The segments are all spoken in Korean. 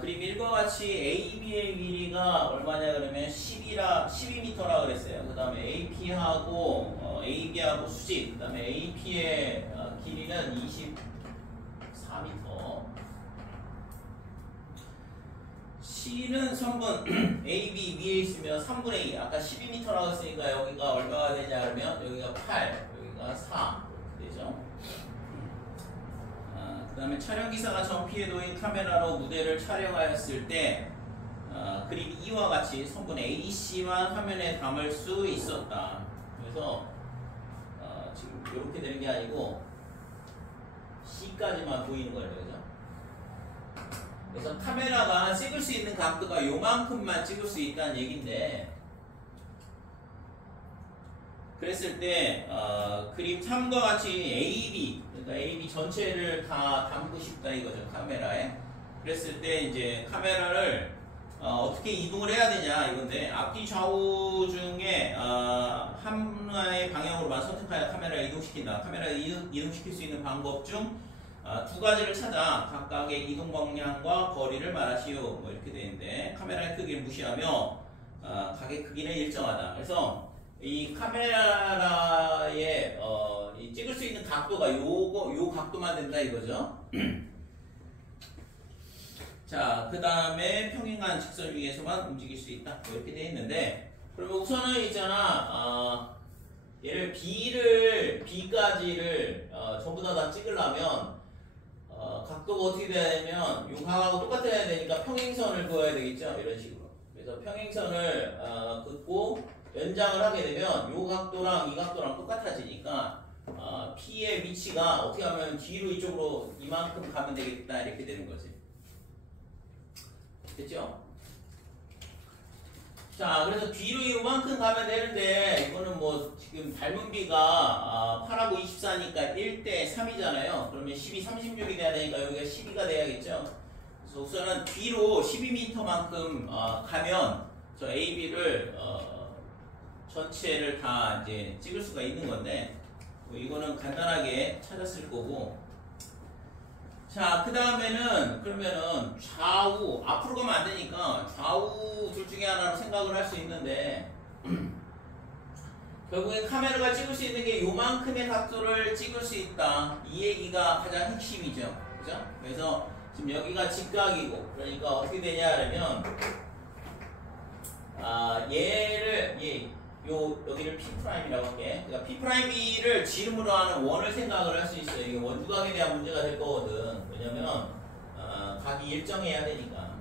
그림 1과 같이 AB의 길이가 얼마냐 그러면 12m라 그랬어요. 그 다음에 AP하고 AB하고 수직, 그 다음에 AP의 길이는 24m. C는 성분 AB 위에 있으면 3분의 2. 아까 12m라고 했으니까 여기가 얼마가 되냐 그러면 여기가 8, 여기가 4 이렇게 되죠. 그 다음에 촬영기사가 정피에 놓인 카메라로 무대를 촬영하였을 때 그림 2와 같이 성분 AC만 화면에 담을 수 있었다. 그래서 지금 이렇게 되는 게 아니고 C까지만 보이는 거예요. 그죠? 그래서 카메라가 찍을 수 있는 각도가 요만큼만 찍을 수 있다는 얘기인데, 그랬을 때 그림 3과 같이 AB, 그러니까 AB 전체를 다 담고 싶다 이거죠, 카메라에. 그랬을 때 이제 카메라를 어떻게 이동을 해야 되냐 이건데, 앞뒤 좌우 중에 하나의 방향으로만 선택하여 카메라를 이동시킨다. 카메라를 이동시킬 수 있는 방법 중 두 가지를 찾아 각각의 이동 방향과 거리를 말하시오. 뭐 이렇게 되는데, 카메라의 크기를 무시하며 각의 크기는 일정하다. 그래서 이 카메라의 이 찍을 수 있는 각도가 요 각도만 된다 이거죠. 자, 그 다음에 평행한 직선 위에서만 움직일 수 있다. 뭐 이렇게 되어 있는데, 그러면 우선은 있잖아, 얘를 B까지를 전부 다 찍으려면 각도가 어떻게 돼야 되면 요 각하고 똑같아야 되니까 평행선을 그어야 되겠죠. 이런 식으로. 그래서 평행선을 긋고 연장을 하게 되면 요 각도랑 이 각도랑 똑같아지니까 P의 위치가 어떻게 하면 뒤로 이쪽으로 이만큼 가면 되겠다 이렇게 되는 거지. 됐죠? 자, 그래서 뒤로 이만큼 가면 되는데, 이거는 뭐 지금 닮은 비가 8하고 24니까 1대 3이잖아요. 그러면 12, 36이 돼야 되니까 여기가 12가 돼야겠죠. 그래서 우선은 뒤로 12m만큼 가면 저 AB를 전체를 다 이제 찍을 수가 있는 건데, 뭐 이거는 간단하게 찾았을 거고. 자, 그 다음에는 그러면은 좌우, 앞으로 가면 안 되니까 좌우 둘 중에 하나로 생각을 할 수 있는데, 결국에 카메라가 찍을 수 있는 게 요만큼의 각도를 찍을 수 있다. 이 얘기가 가장 핵심이죠. 그죠? 그래서 지금 여기가 직각이고, 그러니까 어떻게 되냐 그러면 여기를 P'이라고 할게. 그러니까 P'B를 지름으로 하는 원을 생각을 할 수 있어요. 이게 원주각에 대한 문제가 될 거거든. 왜냐면 각이 일정해야 되니까.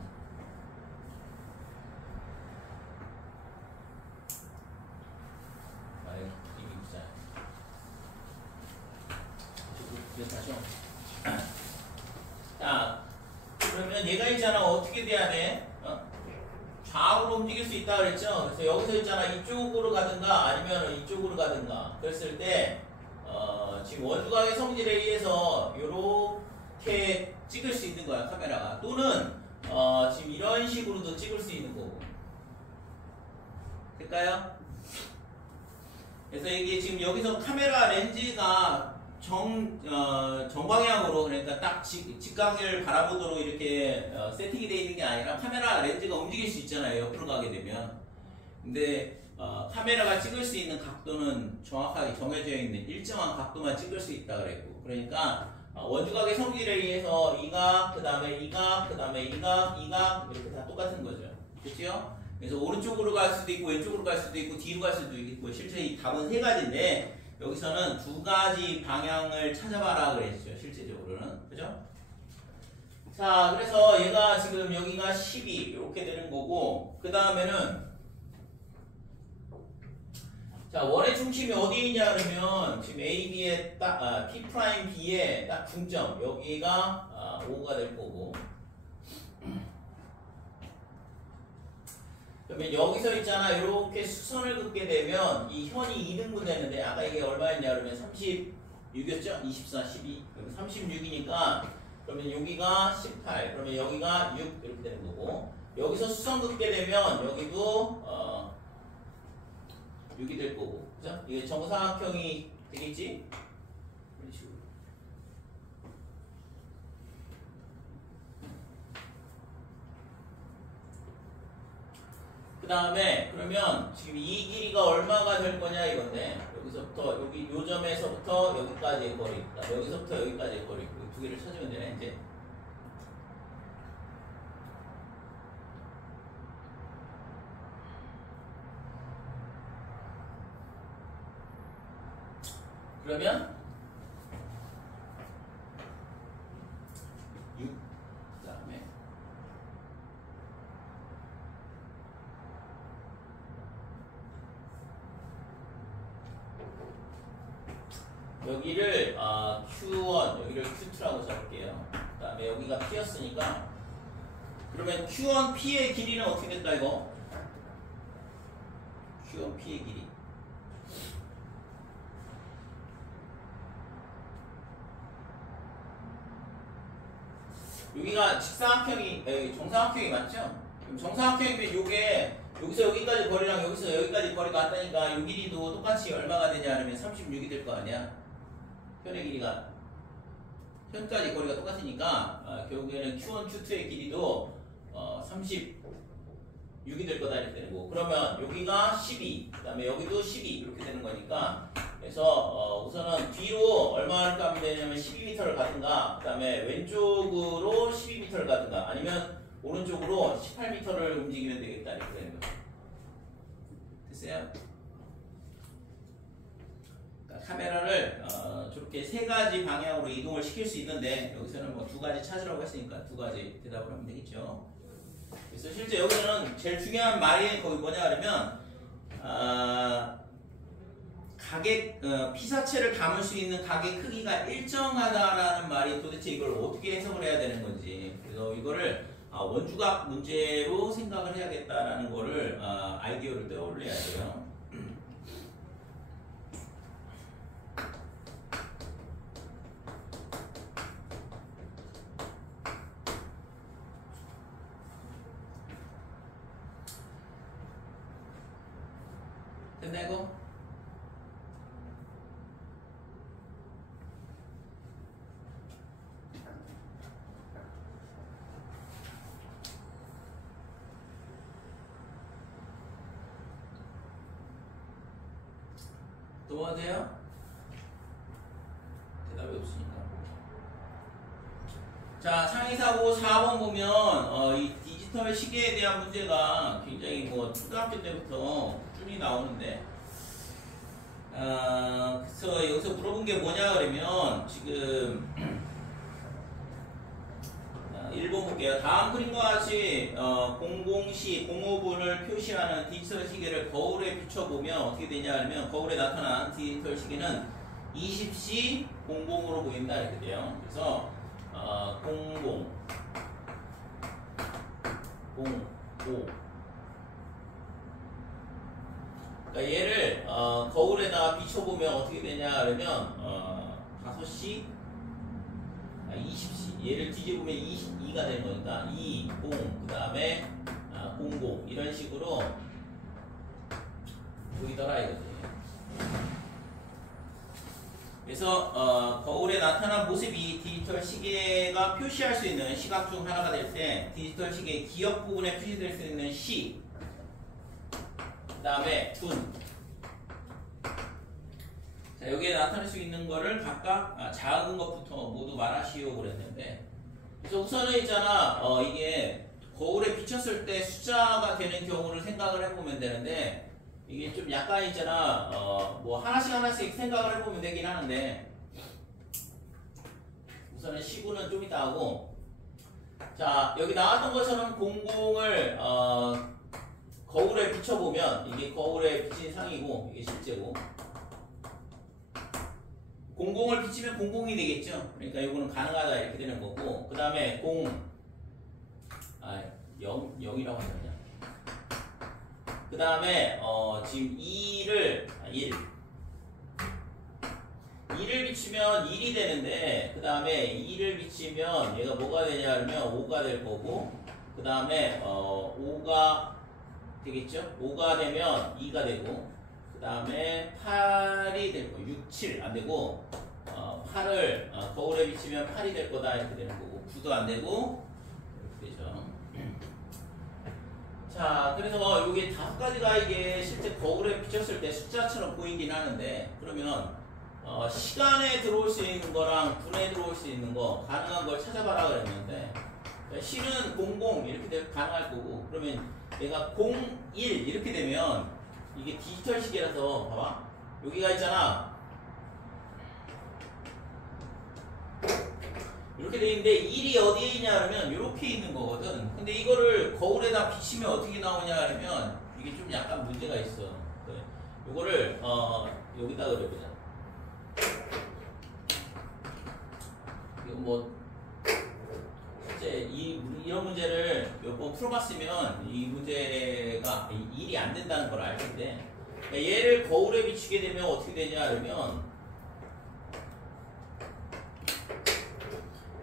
자, 그러면 얘가 있잖아. 어떻게 돼야 돼? 좌우로 움직일 수 있다 그랬죠? 그래서 여기서 있잖아. 이쪽으로 가든가 아니면 이쪽으로 가든가. 그랬을 때 지금 원주각의 성질에 의해서 이렇게 찍을 수 있는 거야, 카메라가. 또는 지금 이런 식으로도 찍을 수 있는 거고. 될까요? 그래서 이게 지금 여기서 카메라 렌즈가 정방향으로, 그러니까 딱 직각을 바라보도록 이렇게 세팅이 되어 있는 게 아니라 카메라 렌즈가 움직일 수 있잖아요, 옆으로 가게 되면. 근데 카메라가 찍을 수 있는 각도는 정확하게 정해져 있는 일정한 각도만 찍을 수 있다 그랬고, 그러니까 원주각의 성질에 의해서 이 각, 그 다음에 이 각, 그 다음에 이 각, 이 각 이렇게 다 똑같은 거죠. 그렇죠? 그래서 오른쪽으로 갈 수도 있고 왼쪽으로 갈 수도 있고 뒤로 갈 수도 있고, 실제 이 답은 세 가지인데 여기서는 두 가지 방향을 찾아봐라 그랬죠, 실제적으로는. 그죠? 자, 그래서 얘가 지금 여기가 12 이렇게 되는 거고, 그 다음에는 자, 원의 중심이 어디에 있냐 그러면 지금 AB의 딱 P'B의 딱 중점, 여기가 5가 될 거고, 그러면 여기서 있잖아, 이렇게 수선을 긋게 되면 이 현이 2등분 되는데, 아까 이게 얼마였냐 그러면 36이었죠? 24, 12, 36이니까 그러면 여기가 18, 그러면 여기가 6 이렇게 되는 거고, 여기서 수선 긋게 되면 여기도 6이 될 거고, 그죠? 이게 정사각형이 되겠지? 이런 식으로. 그 다음에 그러면 지금 이 길이가 얼마가 될 거냐 이건데 여기서부터 여기 요 점에서부터 여기까지의 거리 있다. 여기서부터 여기까지의 거리 있고 두 개를 찾으면 되네 이제. 그러면 6 그다음에 여기를 Q1 여기를 Q2라고 잡을게요. 그다음에 여기가 P였으니까 그러면 Q1 P의 길이는 어떻게 될까 이거? Q1 P의 길이 여기가 직사각형이 정사각형이 맞죠? 그럼 정사각형이면 요게 여기서 여기까지 거리랑 여기서 여기까지 거리가 같다니까 요 길이도 똑같이 얼마가 되냐 하면 36이 될 거 아니야? 편의 길이가 편까지 거리가 똑같으니까 결국에는 Q1, Q2의 길이도 36이 될 거다 이렇게 되는 거고 그러면 여기가 12, 그 다음에 여기도 12 이렇게 되는 거니까 그래서 우선은 뒤로 얼마를 가면 되냐면 12m를 가든가 그 다음에 왼쪽으로 12m를 가든가 아니면 오른쪽으로 18m를 움직이면 되겠다 이렇게 되는 거죠. 됐어요? 그러니까 카메라를 저렇게 세 가지 방향으로 이동을 시킬 수 있는데 여기서는 뭐 두 가지 찾으라고 했으니까 두 가지 대답을 하면 되겠죠. 그래서 실제 여기서는 제일 중요한 말이 거기 뭐냐 그러면 가게 피사체를 담을 수 있는 가게 크기가 일정하다라는 말이 도대체 이걸 어떻게 해석을 해야 되는 건지 그래서 이거를 원주각 문제로 생각을 해야겠다라는 거를 아이디어를 떠올려야 돼요. 됐나 이거? 또 하세요? 대답이 없으니까. 자, 창의사고 4번 보면 이 디지털 시계에 대한 문제가 굉장히 뭐 초등학교 때부터 꾸준히 나오는데 그래서 여기서 물어본 게 뭐냐 그러면 지금 1번 볼게요. 다음 그림과 같이 00시 05분을 표시하는 디지털 시계를 거울에 비춰보면 어떻게 되냐 하면 거울에 나타난 디지털 시계는 20시 00으로 보인다 이렇게 돼요. 그래서 00 05 그러니까 얘를 거울에다 비춰보면 어떻게 되냐 그러면 5시 20시 얘를 뒤집으면 22가 되는 거니까 20 그 다음에 00 이런 식으로 보이더라 이거지. 그래서 거울에 나타난 모습이 디지털 시계가 표시할 수 있는 시각 중 하나가 될 때 디지털 시계의 기역 부분에 표시될 수 있는 시 그 다음에 분 자, 여기에 나타낼 수 있는 거를 각각 작은 것부터 모두 말하시오 그랬는데 그래서 우선은 있잖아 이게 거울에 비쳤을 때 숫자가 되는 경우를 생각을 해보면 되는데 이게 좀 약간 있잖아 뭐 하나씩 생각을 해보면 되긴 하는데 우선은 시구는 좀 이따 하고 자 여기 나왔던 것처럼 00을 거울에 비춰보면 이게 거울에 비친 상이고 이게 실제고 00을 비치면 00이 되겠죠. 그러니까 이거는 가능하다 이렇게 되는 거고 그 다음에 0이라고 하냐 그 다음에 지금 2를 2를 비치면 1이 되는데 그 다음에 2를 비치면 얘가 뭐가 되냐 그러면 5가 될 거고 그 다음에 5가 되겠죠? 5가 되면 2가 되고 그 다음에 8이 될 거 6, 7 안 되고 8을 거울에 비치면 8이 될 거다 이렇게 되는 거고 9도 안 되고 이렇게 되죠. 자 자, 그래서 이게 5가지가 이게 실제 거울에 비쳤을 때 숫자처럼 보이긴 하는데, 그러면 시간에 들어올 수 있는 거랑 분에 들어올 수 있는 거 가능한 걸 찾아봐라 그랬는데, 실은 00 이렇게 되면 가능할 거고, 그러면 얘가 01 이렇게 되면 이게 디지털 시계라서 봐봐, 여기가 있잖아. 이렇게 돼 있는데 1이 어디에 있냐 그러면 이렇게 있는 거거든. 근데 이거를 거울에다 비치면 어떻게 나오냐 그러면 이게 좀 약간 문제가 있어. 이거를 여기다 그려보자. 이거 뭐 실제 이런 문제를 몇 번 풀어봤으면 이 문제가 일이 안 된다는 걸 알 텐데, 그러니까 얘를 거울에 비추게 되면 어떻게 되냐 그러면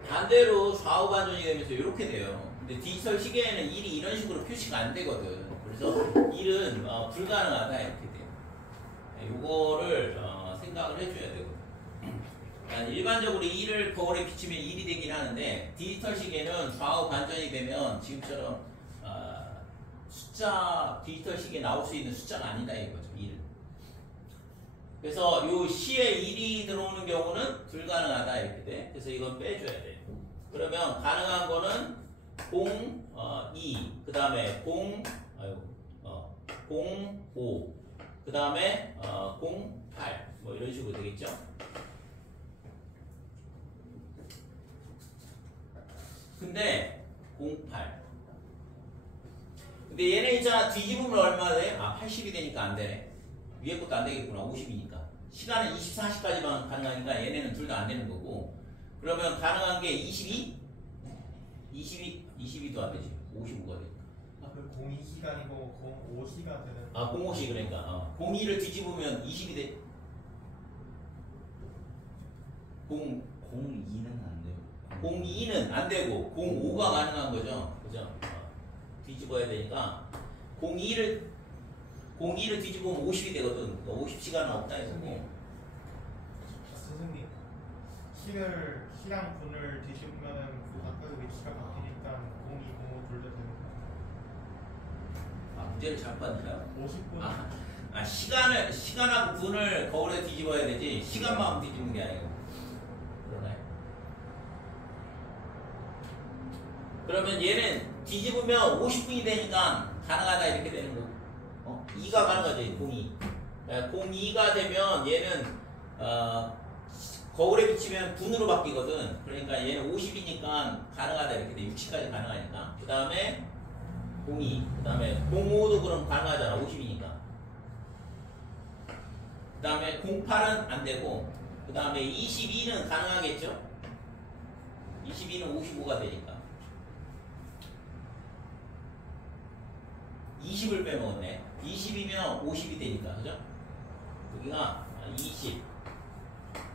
반대로 좌우 반전이 되면서 이렇게 돼요. 근데 디지털 시계에는 1이 이런 식으로 표시가 안 되거든. 그래서 1은 불가능하다 이렇게 돼요. 이거를 생각을 해줘야 되거든. 일반적으로 1을 거울에 비치면 1이 되긴 하는데, 디지털 시계는 좌우 반전이 되면 지금처럼 숫자, 디지털 시계에 나올 수 있는 숫자가 아니다 이거죠. 1. 그래서 이 시에 1이 들어오는 경우는 불가능하다 이렇게 돼. 그래서 이건 빼줘야 돼. 그러면 가능한 거는 0, 2, 그 다음에 0, 5, 그 다음에 0, 8, 뭐 이런 식으로 되겠죠. 근데 08. 근데 얘네 있잖아, 뒤집으면 얼마 돼? 80이 되니까 안 되네. 위에 것도 안 되겠구나. 50이니까. 시간은 24시까지만 가능하니까 얘네는 둘 다 안 되는 거고. 그러면 가능한 게 22? 22도 안 되지. 55가 되니까. 그 02시간이고 05시가 되는. 05시 그러니까. 02를 뒤집으면 20이 돼. 02는 안 돼요. 02는 안 되고 05가 가능한 거죠. 그죠? 뒤집어야 되니까 02를 뒤집으면 50이 되거든. 50시간은 없다 이거고. 선생님, 시랑 분을 뒤집으면은 각각의 위치가 바뀌니까 02, 05 둘 다 되는 거예요. 문제를 잘 봤나요? 50분. 시간하고 분을 거울에 뒤집어야 되지 시간만 뒤집는 게 아니고. 그러네. 그러면 얘는 뒤집으면 50분이 되니까 가능하다 이렇게 되는 거고. 2가 가능하지. 02. 02가 되면 얘는 거울에 비치면 분으로 바뀌거든. 그러니까 얘는 50이니까 가능하다 이렇게 돼. 60까지 가능하니까. 그 다음에 02. 그 다음에 05도 그럼 가능하잖아. 50이니까. 그 다음에 08은 안 되고. 그 다음에 22는 가능하겠죠? 22는 55가 되니까. 20을 빼먹었네. 20이면 50이 되니까, 그죠? 여기가 20.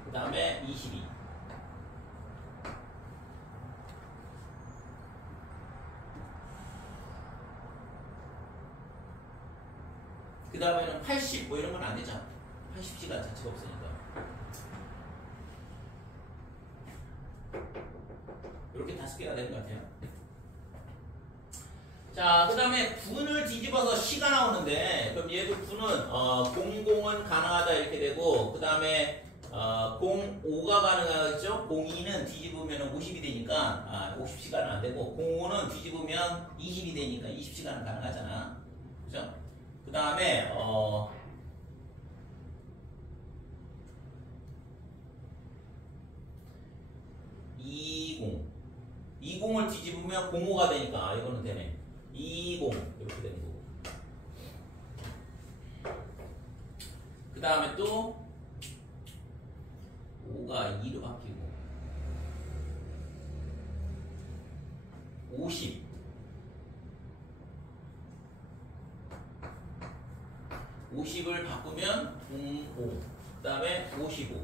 그 다음에 22. 그 다음에는 80, 뭐 이런 건 안 되잖아. 80시간 자체가 없으니까. 이렇게 5개가 되는 것 같아요. 자, 그 다음에 분을 뒤집어서 시가 나오는데, 그럼 얘도 분은 00은 가능하다 이렇게 되고, 그 다음에 05가 가능하겠죠? 02는 뒤집으면 50이 되니까 50시간은 안 되고, 05는 뒤집으면 20이 되니까 20시간은 가능하잖아. 그죠? 그 다음에 20을 뒤집으면 05가 되니까 이거는 되네. 20 이렇게 되는 거고. 그 다음에 또 5가 2로 바뀌고 50 50을 바꾸면 05 그 다음에 55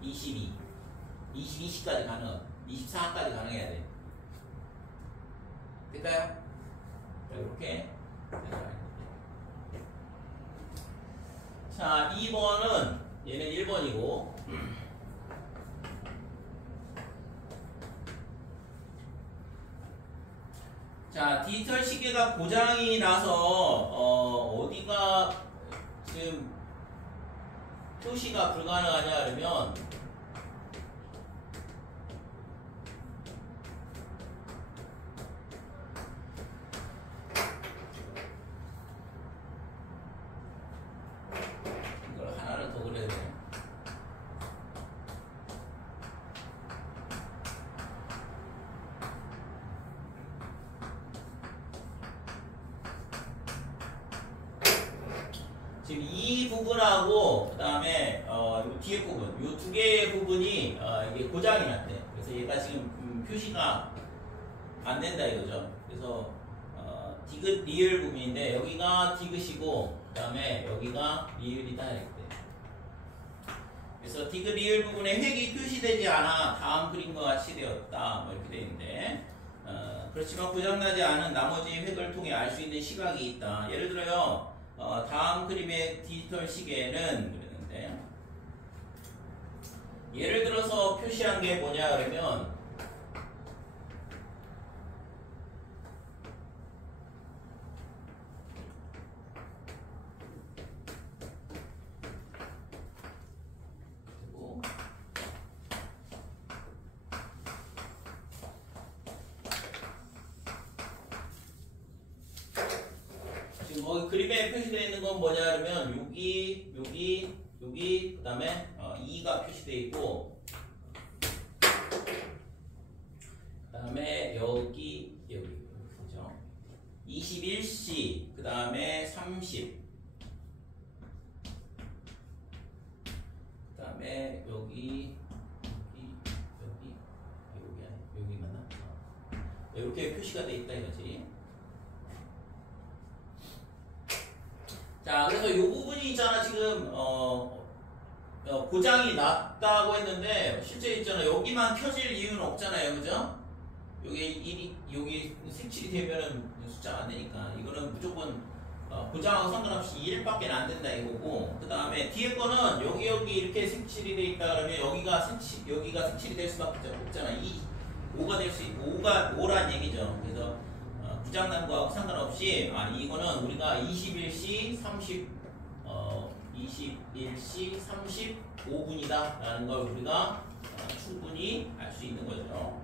22 22시까지 가능 24까지 가능해야 돼. 될까요? 자, 이렇게. 자, 2번은 얘는 1번이고 자, 디지털 시계가 고장이 나서 어디가 지금 표시가 불가능하냐 그러면 이걸 하나를 더 그려야 돼. 지금 이 부분하고 그 다음에 요 뒤에 부분, 요 두 개의 부분이 이게 고장이 났대. 그래서 얘가 지금 표시가 안 된다 이거죠. 그래서 디귿 리을 부분인데 여기가 디귿이고 그 다음에 여기가 리을이다 이렇게 돼. 그래서 디귿 리을 부분에 획이 표시되지 않아 다음 그림과 같이 되었다 뭐 이렇게 돼 있는데 그렇지만 고장나지 않은 나머지 획을 통해 알 수 있는 시각이 있다. 예를 들어요. 다음 그림의 디지털 시계는 그랬는데 예를 들어서 표시한 게 뭐냐 그러면 지금 거기 그림에 표시되어 있는 건 뭐냐 그러면 여기 그 다음에 2가 표시되어 있고 그 다음에 여기 그죠? 21시 그 다음에 30 그 다음에 여기 맞나? 이렇게 표시가 되어 있다 이거지. 자, 그래서 이 부분이 있잖아, 지금, 고장이 났다고 했는데, 실제 있잖아, 여기만 켜질 이유는 없잖아요, 그죠? 여기 색칠이 되면은 숫자가 안 되니까, 이거는 무조건, 고장하고 상관없이 1밖에 안 된다 이거고, 그 다음에 뒤에 거는 여기 이렇게 색칠이 돼 있다 그러면 여기가 색칠이 될 수밖에 없잖아. 5가 될 수 있고, 5란 얘기죠. 그래서, 고장난 거하고 상관없이 이거는 우리가 21시 35분이다 라는 걸 우리가 충분히 알 수 있는 거죠.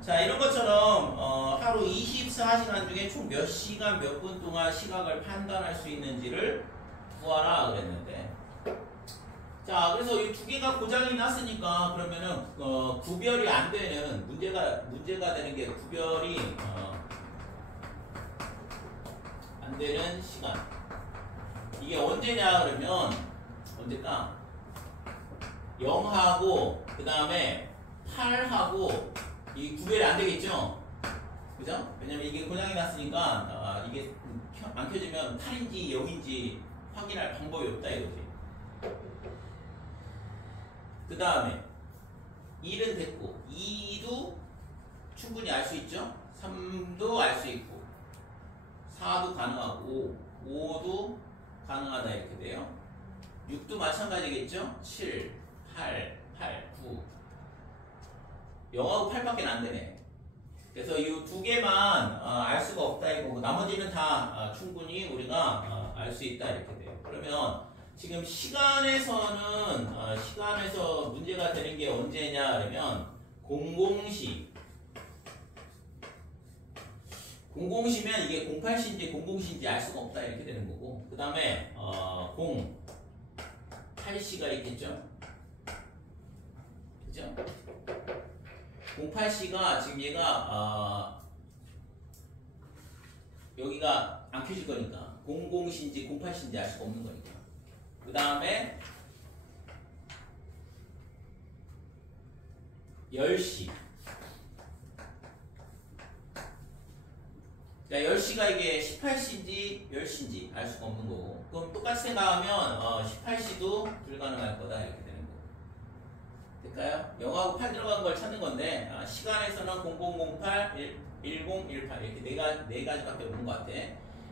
자, 이런 것처럼 하루 24시간 중에 총 몇 시간 몇 분 동안 시각을 판단할 수 있는지를 구하라 그랬는데, 자, 그래서 이 두 개가 고장이 났으니까 그러면은 구별이 안 되는 문제가 되는 게 구별이 안 되는 시간. 이게 언제냐 그러면 언제까? 0하고 그 다음에 8하고 이 구별이 안 되겠죠? 그죠? 왜냐면 이게 고장이 났으니까 이게 안 켜지면 8인지 0인지 확인할 방법이 없다 이거지. 그 다음에 1은 됐고 2도 충분히 알 수 있죠? 3도 알 수 있고 4도 가능하고 5도 가능하다 이렇게 돼요. 6도 마찬가지겠죠? 7, 8, 9 0하고 8밖에 안 되네. 그래서 이 두 개만 알 수가 없다 이거고 나머지는 다 충분히 우리가 알 수 있다 이렇게 돼요. 그러면 지금 시간에서 문제가 되는 게 언제냐 그러면 00시면 이게 08시인지 00시인지 알 수가 없다 이렇게 되는 거고 그 다음에 08시가 있겠죠? 그죠? 08시가 지금 얘가 여기가 안 켜질 거니까 00시인지 08시인지 알 수가 없는 거니까 그 다음에 10시 자, 10시가 이게 18시인지 10시인지 알 수가 없는 거고 그럼 똑같이 생각하면 18시도 불가능할 거다 이렇게 되는 거고 될까요? 0하고 8 들어간 걸 찾는 건데 시간에서는 0008, 1018 이렇게 네 가지밖에 없는 것 같아.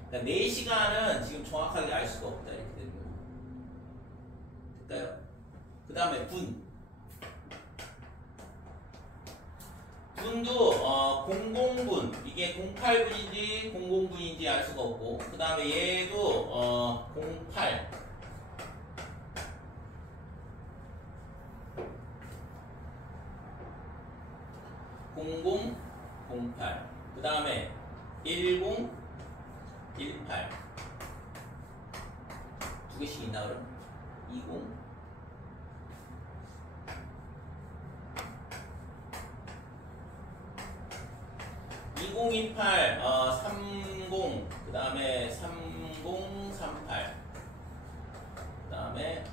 그러니까 4시간은 지금 정확하게 알 수가 없다 이렇게 되는 거고 될까요? 그 다음에 분 분도 공공분, 이게 08분인지 00분인지 알 수가 없고, 그 다음에 얘도 08 00, 08 그 다음에 10, 18 두 개씩 있나 그럼? 20 2028 30 그 다음에 3038 그 다음에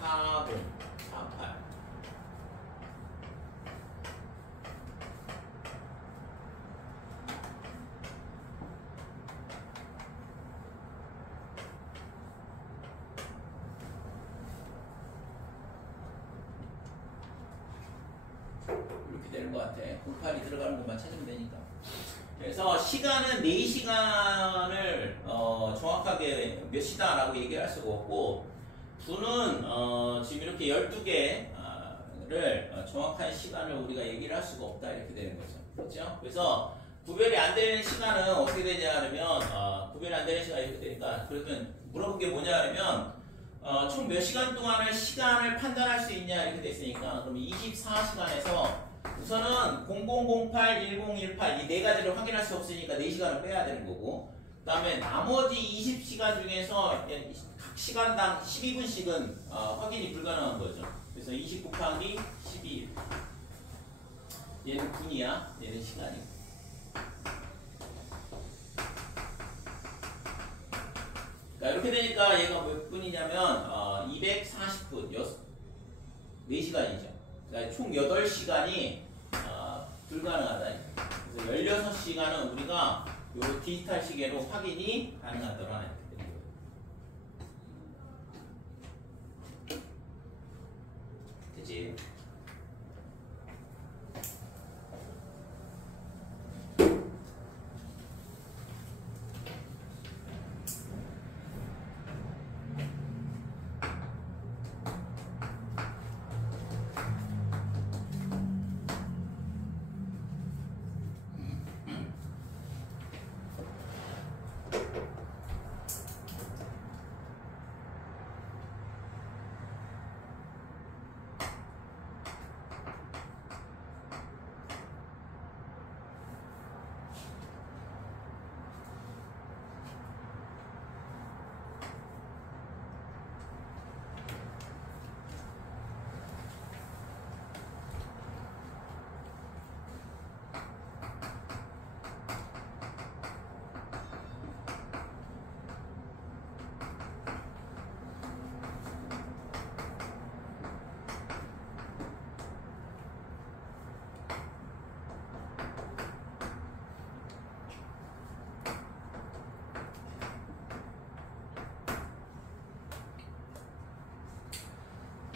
4048 이렇게 되는 것 같아. 08이 들어가는 것만 찾으면 되니까. 그래서 시간은 4시간을 정확하게 몇 시다라고 얘기할 수가 없고, 분은 지금 이렇게 12개를 정확한 시간을 우리가 얘기를 할 수가 없다 이렇게 되는 거죠. 그렇죠? 그래서 구별이 안 되는 시간은 어떻게 되냐 하면 구별이 안 되는 시간이 이렇게 되니까, 그러면 물어본 게 뭐냐 하면 총 몇 시간 동안을 시간을 판단할 수 있냐 이렇게 됐으니까, 그럼 24시간에서 우선은 0008, 1018 이 네 가지를 확인할 수 없으니까 4시간을 빼야 되는 거고, 그 다음에 나머지 20시간 중에서 각 시간당 12분씩은 확인이 불가능한 거죠. 그래서 20 곱하기 12 얘는 분이야, 얘는 시간이야. 그러니까 이렇게 되니까 얘가 몇 분이냐면 240분 4시간이죠. 그러니까 총 8시간이 불가능하다. 그래서 16시간은 우리가 요 디지털 시계로 확인이 가능하더라. 그치?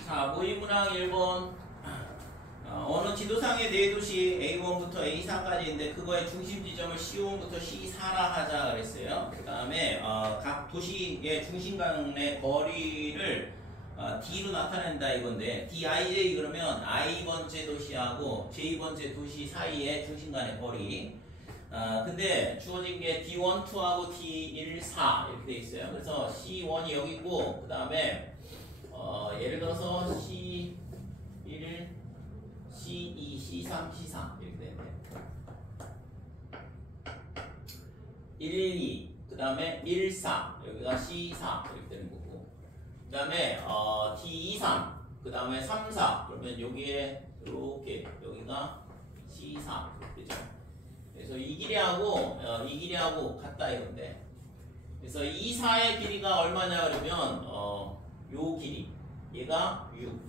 자, 모의문항 1번. 어느 지도상의 네 도시 A1부터 A4까지인데 그거의 중심 지점을 C1부터 C4라 하자 그랬어요. 그 다음에 각 도시의 중심 간의 거리를 D로 나타낸다 이건데, DIJ 그러면 I번째 도시하고 J번째 도시 사이의 중심 간의 거리. 근데 주어진 게 D1, 2하고 D1, 4 이렇게 돼 있어요. 그래서 C1이 여기 있고, 그 다음에 예를 들어서 C1, C2, C3, C4 이렇게 되는데 112, 그 다음에 14 여기가 C4 이렇게 되는 거고, 그 다음에 D23, 그 다음에 34 그러면 여기에 이렇게 여기가 C4 그죠? 그래서 이 길이하고 이 길이하고 같다 이건데, 그래서 24의 길이가 얼마냐 그러면 요 길이 얘가 6,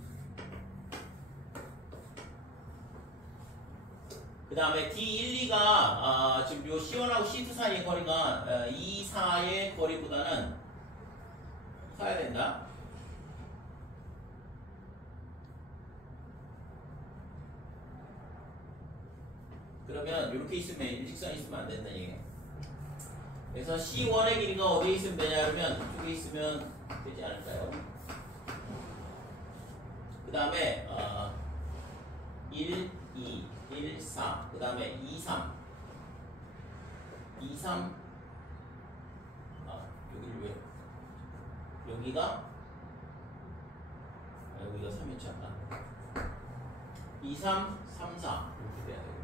그 다음에 D12가 지금 요 C1하고 C2 사이의 거리가 2, 4의 거리보다는 커야 된다. 그러면 이렇게 있으면 일직선이 있으면 안 된다는 얘기야. 그래서 C1의 길이가 어디에 있으면 되냐 그러면 이쪽에 있으면 되지 않을까요? 그 다음에 1, 2, 1, 4, 그 다음에 2, 3, 2, 3, 여기를 왜? 여기가 3이었지 않나? 2, 3, 3, 4 이렇게 돼야 되고,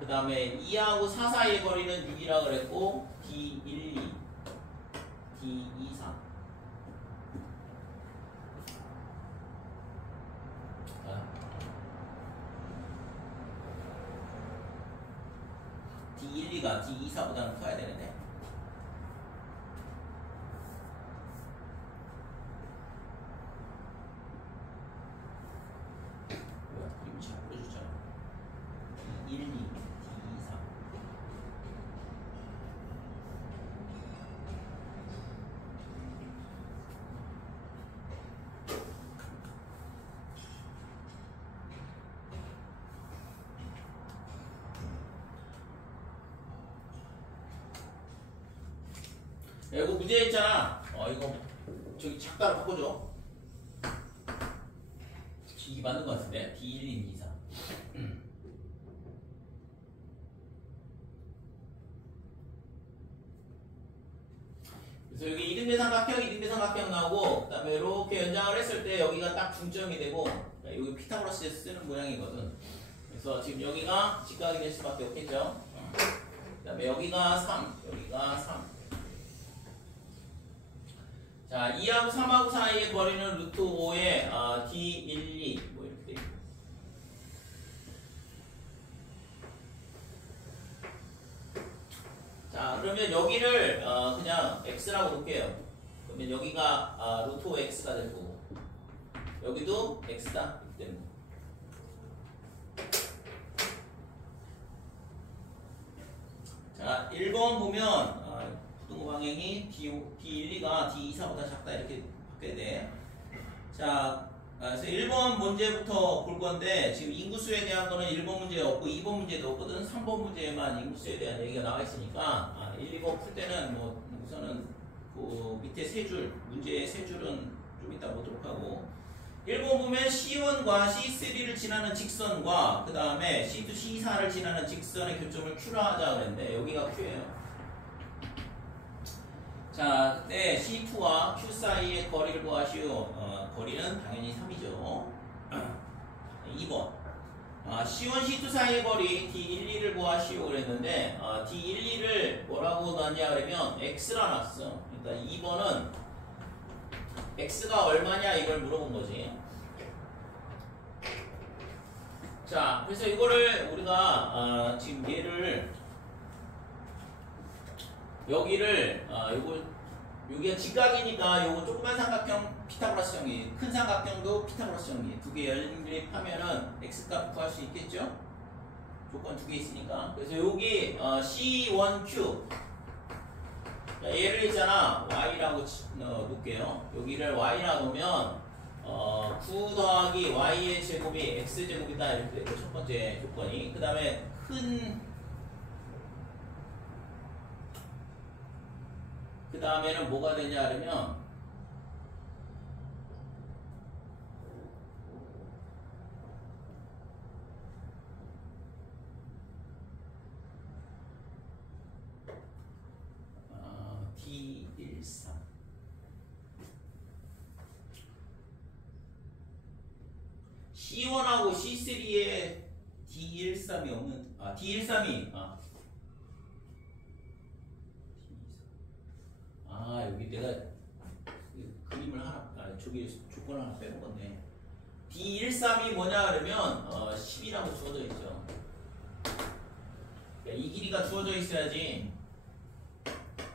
그 다음에 2하고 4 사이의 거리는 6이라고 그랬고, D1, 2, D2, 3. D1, 2가 D2, 4보다는 커야 되는데. 그림이 잘 보여줬잖아. D1, 2, D2, 3. 이거 문제 있잖아. 이거 저기 작가로 바꿔줘. 이게 맞는 것 같은데. D1, 2, 2, 3. 그래서 여기 이등변삼각형 나오고, 그 다음에 이렇게 연장을 했을 때 여기가 딱 중점이 되고, 여기 피타고라스에서 쓰는 모양이거든. 그래서 지금 여기가 직각이 될 수밖에 없겠죠. 그 다음에 여기가 3, 여기가 3. 자, 2하고 3하고 사이의 거리는 루트 5에 D1, 2 뭐 이렇게 돼 있고. 자, 그러면 여기를 그냥 x라고 놓을게요. 그러면 여기가 루트 5 x가 될 거고, 여기도 x다. 이렇게 되는 거. 자, 1번 보면 부등호 방향이 D1, 2가 D2, 4보다 작다 이렇게 바뀌어야 돼. 자, 그래서 1번 문제부터 볼 건데, 지금 인구수에 대한 거는 1번 문제에 없고 2번 문제도 없거든. 3번 문제에만 인구수에 대한 얘기가 나와 있으니까 1, 2번 풀 때는 뭐 우선은 그 밑에 세 줄, 문제의 세 줄은 좀 이따 보도록 하고, 1번 보면 C1과 C3를 지나는 직선과 그 다음에 C2, C4를 지나는 직선의 교점을 Q라 하자 그랬는데, 여기가 Q예요. 자, 그때 C2와 Q 사이의 거리를 구하시오. 거리는 당연히 3이죠. 2번. C1, C2 사이의 거리 D1, 2를 구하시오 그랬는데, D1, 2를 뭐라고 놨냐 그러면 X라 놨어. 그러니까 2번은 X가 얼마냐 이걸 물어본 거지. 자, 그래서 이거를 우리가 지금 얘를 여기를 여기가 직각이니까 요거 조그만 삼각형 피타고라스형이, 큰 삼각형도 피타고라스형이 두 개 연립하면은 x값 구할 수 있겠죠? 조건 두 개 있으니까. 그래서 여기 C1Q, 얘를 있잖아 y라고 놓을게요. 여기를 y라 놓으면 9 더하기 y의 제곱이 x제곱이다 이렇게 되고, 첫 번째 조건이. 그 다음에 그 다음에는 뭐가 되냐 하면 D13. C1하고 C3에 D13이 없는, D13이 여기 내가 그림을 하나, 저기 조건을 하나 빼는 건데, D13이 뭐냐 그러면 10이라고 주어져 있죠. 이 길이가 주어져 있어야지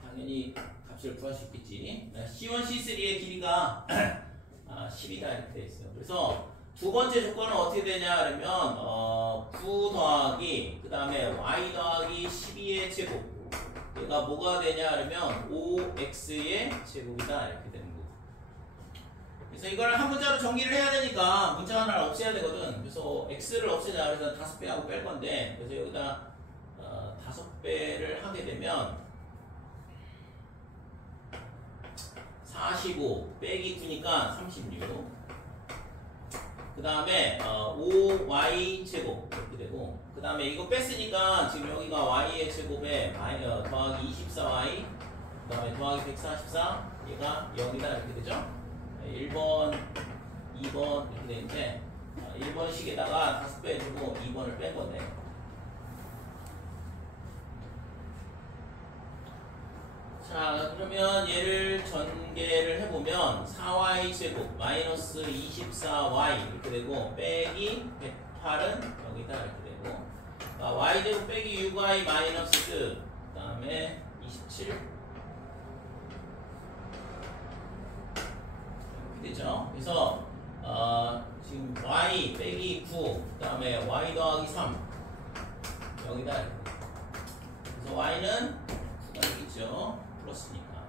당연히 값을 구할 수 있겠지. C1, C3의 길이가 10이다 이렇게 되어 있어요. 그래서 두 번째 조건은 어떻게 되냐 그러면 9 더하기 그 다음에 y 더하기 12의 제곱, 얘가 뭐가 되냐 그러면 5x의 제곱이다 이렇게 되는 거고. 그래서 이걸 한 문자로 정리를 해야 되니까 문자 하나를 없애야 되거든. 그래서 x를 없애자. 그래서 5배하고 뺄 건데, 그래서 여기다 5배를 하게 되면 45 빼기 9니까 36. 그 다음에 5y 제곱 이렇게 되고, 그 다음에 이거 뺐으니까 지금 여기가 y의 제곱에 더하기 24y, 그 다음에 더하기 144, 얘가 0이다 이렇게 되죠. 1번, 2번 이렇게 되는데 1번씩에다가 5 빼주고 2번을 뺀 건데, 자, 그러면 얘를 전개를 해보면 4y 제곱 마이너스 24y 이렇게 되고, 빼기 108은 여기다 이렇게 되고, y 제곱 빼기 6y 마이너스 그 다음에 27 이렇게 되죠. 그래서 지금 y 빼기 9, 그 다음에 y 더하기 3 여기다 이렇게 되고, 그래서 y는 9가 되겠죠. 플러스니까.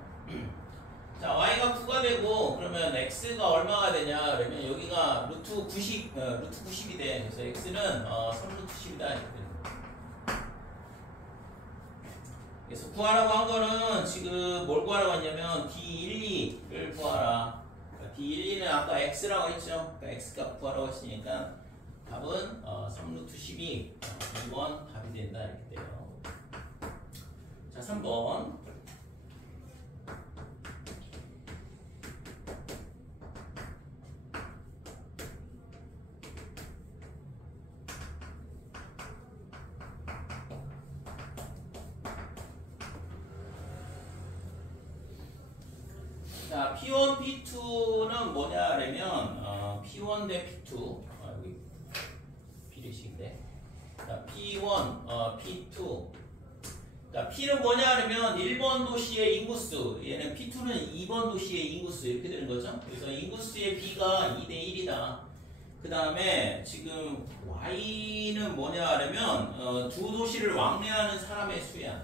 자, y가 9가 되고, 그러면 x가 얼마가 되냐 그러면 여기가 루트 90이 돼. 그래서 x는 3루트 10이다 이렇게 되는 거예요. 그래서 구하라고 한 거는 지금 뭘 구하라고 했냐면 D12를 구하라. D12는 아까 x라고 했죠. 그러니까 x값 구하라고 했으니까 답은 3루트 10이 2번 답이 된다 이렇게 돼요. 자, 3번. 자, P1, P2는 뭐냐 그러면 P1 대 P2 여기 P식인데, 자, P1, P2. 자, P는 뭐냐 그러면 1번 도시의 인구수, 얘는 P2는 2번 도시의 인구수 이렇게 되는 거죠. 그래서 인구수의 B가 2 대 1이다. 그 다음에 지금 Y는 뭐냐 그러면 두 도시를 왕래하는 사람의 수야.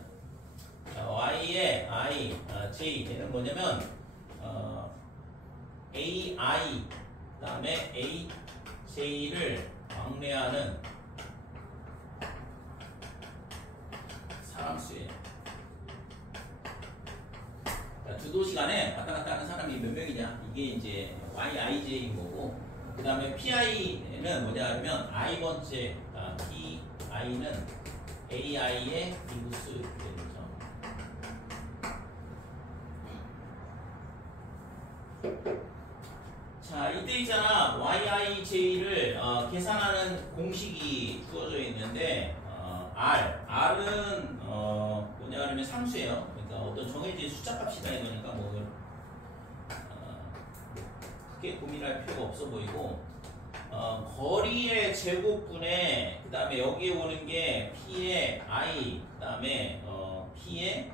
자, Y의 I, J 얘는 뭐냐면 AI 그 다음에 AJ를 왕래하는 사람 수예요. 두 도시 간에 왔다 갔다 하는 사람이 몇 명이냐, 이게 이제 YIJ인 거고, 그 다음에 PI는 뭐냐 하면 I번째 PI는 AI의 인구수 이렇게 되는 거죠. 자, 이때 있잖아, YIJ를 계산하는 공식이 주어져 있는데 R은 뭐냐 하면 상수예요. 그러니까 어떤 정해진 숫자 값이다 이거니까 뭐 크게 고민할 필요가 없어 보이고, 거리의 제곱분에 그 다음에 여기에 오는 게 P의 I, 그 다음에 P의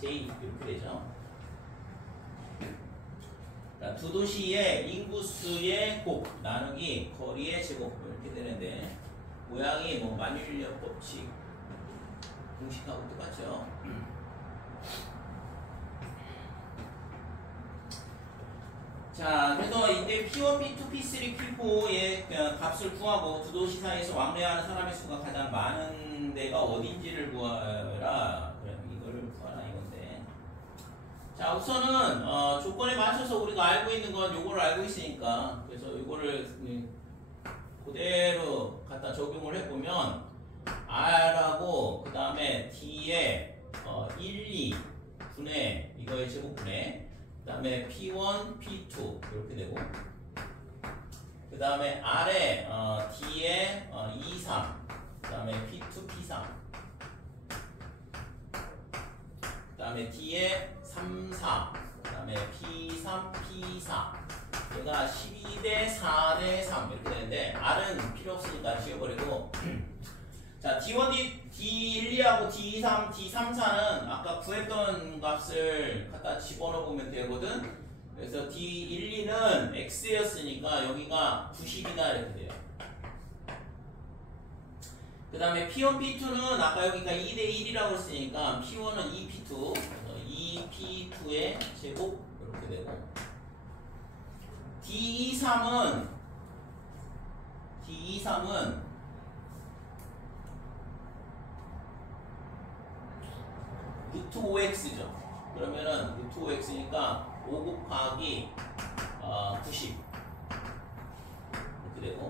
J 이렇게 되죠. 두 도시의 인구수의 곱 나누기 거리의 제곱 이렇게 되는데, 모양이 뭐 만유인력 법칙 공식하고 똑같죠. 자, 그래서 이제 P1, P2, P3, P4의 값을 구하고 두 도시 사이에서 왕래하는 사람의 수가 가장 많은 데가 어딘지를 구하라. 이거를 구하라 이건데. 자, 우선은 조건에 맞춰서 우리가 알고 있는 건 요거를 알고 있으니까, 그래서 요거를 그대로 갖다 적용을 해보면 R하고 그 다음에 D에 1, 2 분의 이거의 제곱분의 그 다음에 P1, P2 이렇게 되고, 그 다음에 R에 D에 2, 3 그 다음에 P2, P3 그 다음에 D에 3, 4 그 다음에 P3, P4 얘가 12대 4대 3 이렇게 되는데, R은 필요 없으니까 지워버리고 자, D1, D12하고 D3, D34는 아까 구했던 값을 갖다 집어넣어 보면 되거든. 그래서 D12는 X였으니까 여기가 90이다 이렇게 돼요. 그 다음에 P1, P2는 아까 여기가 2대 1이라고 했으니까 P1은 2P2, 2P2의 제곱 이렇게 되고, D23은 루트 5x죠. 그러면은 루트 5x니까 5 곱하기 90 이렇게 되고,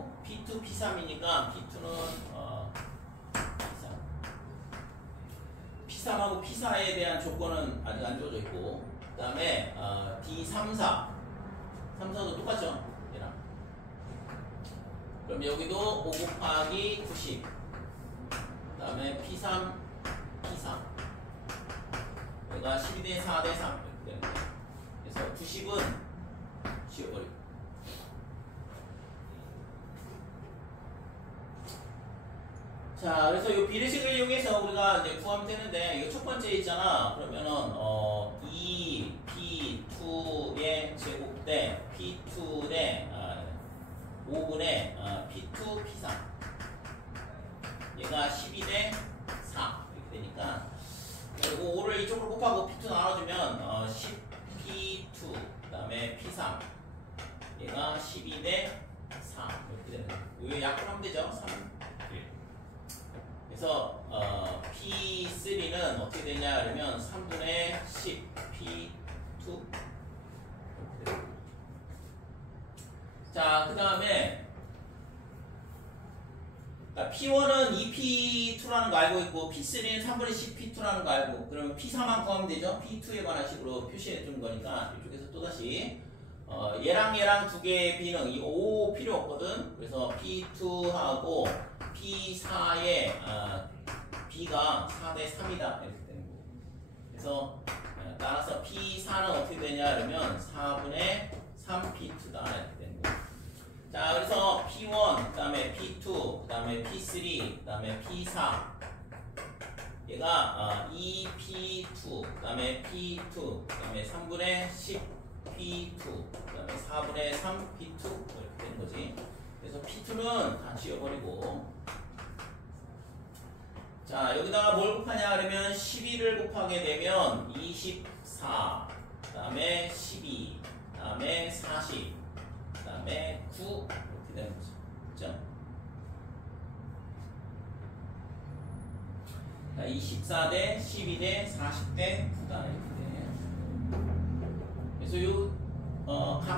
P2, P3이니까 P2는 P3하고 P4에 대한 조건은 아직 안 주어져 있고, 그 다음에 D3, 4, 3, 4도 똑같죠? 얘랑. 그럼 여기도 5 곱하기 90, 그 다음에 P3, P4, 얘가 12대 4대 3 이렇게 되는 거예요. 그래서 90은 지워버리고. 자, 그래서 이 비례식을 이용해서 우리가 이제 구하면 되는데, 이거 첫 번째 있잖아. 그러면은 2P2의 제곱 대 P2 대 5분의 P2, P3. 얘가 12대 4 이렇게 되니까, 그리고 5를 이쪽으로 곱하고 P2 나눠주면 10P2 그 다음에 P3 얘가 12대 4 이렇게 되는 거예요. 이거 약분하면 되죠. 3. 그래서 P3는 어떻게 되냐 그러면 3분의 10 P2. 자, 그 다음에 P1은 2P2라는 거 알고 있고 P3는 3분의 10 P2라는 거 알고, 그러면 P4만 구하면 되죠. P2에 관한 식으로 표시해 준 거니까 이쪽에서 또다시 얘랑 두 개의 B는 이 5 필요 없거든. 그래서 P2하고 P4의 B가 4대 3이다 이렇게 되는 거고, 그래서 따라서 P4는 어떻게 되냐 그러면 4분의 3P2다 이렇게 되는 거고. 자, 그래서 P1 그 다음에 P2 그 다음에 P3 그 다음에 P4 얘가 2P2 그 다음에 P2 그 다음에 3분의 10P2 그 다음에 4분의 3P2 이렇게 되는 거지. 그래서 P2는 다 지워버리고, 자, 여기다가 뭘 곱하냐 그러면 12를 곱하게 되면 24, 그 다음에 12, 그 다음에 40, 그 다음에 9 이렇게 되는 거죠. 그죠? 자, 24대 12대 40대 9다 이렇게 돼. 그래서 각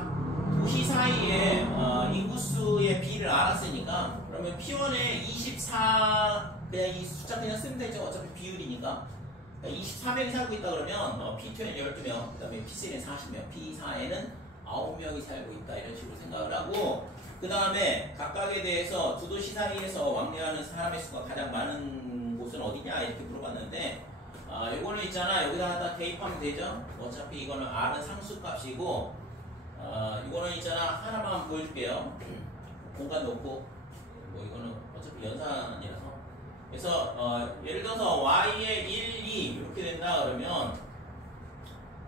도시 사이에 인구수의 비를 알았으니까, 그러면 P1에 24 그냥 이 숫자 그냥 쓰면 되죠. 어차피 비율이니까. 24명이 살고 있다 그러면 P2에는 12명, 그 다음에 P3에는 40명, P4에는 9명이 살고 있다 이런 식으로 생각을 하고, 그 다음에 각각에 대해서 두 도시 사이에서 왕래하는 사람의 수가 가장 많은 곳은 어디냐 이렇게 물어봤는데, 요거는 있잖아. 여기다 갖다 대입하면 되죠. 어차피 이거는 R은 상수값이고, 이거는 있잖아. 하나만 보여줄게요. 공간 놓고, 뭐 이거는 어차피 연산이라서. 그래서 예를 들어서 Y에 1, 2 이렇게 된다 그러면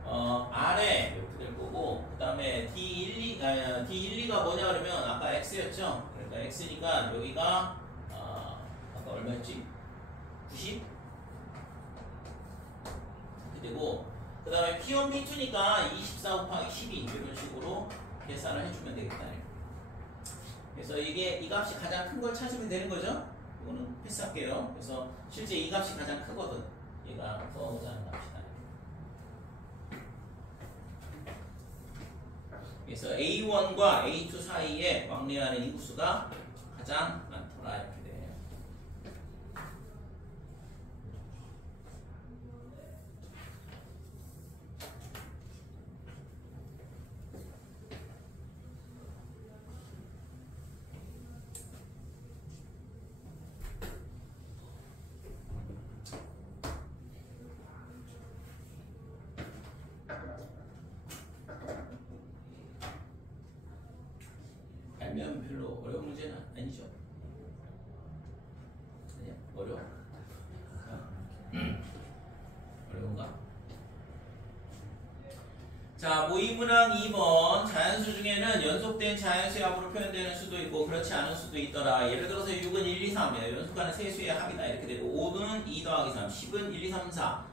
R에 이렇게 될 거고, 그 다음에 D1, 2가 뭐냐 그러면 아까 X였죠. 그러니까 X니까 여기가 아까 얼마였지? 90? 이렇게 되고, 그 다음에 P1, P2니까 24 곱하기 12 이런 식으로 계산을 해주면 되겠다. 그래서 이게 이 값이 가장 큰 걸 찾으면 되는 거죠. 이거는 패스할게요. 그래서 실제 이 값이 가장 크거든. 얘가 더하고자 하는 값이다. 그래서 A1과 A2 사이에 왕래하는 인구수가 가장 많더라 이렇게 돼. 알면 별로 어려운 문제는 아니죠. 아니야? 어려워? 어려운가? 자, 모의문항 2번. 자연수 중에는 연속된 자연수의 합으로 표현되는 수도 있고 그렇지 않은 수도 있더라. 예를 들어서 6은 1, 2, 3이에요. 연속하는 세 수의 합이다 이렇게 되고, 5는 2 더하기 3, 10은 1, 2, 3, 4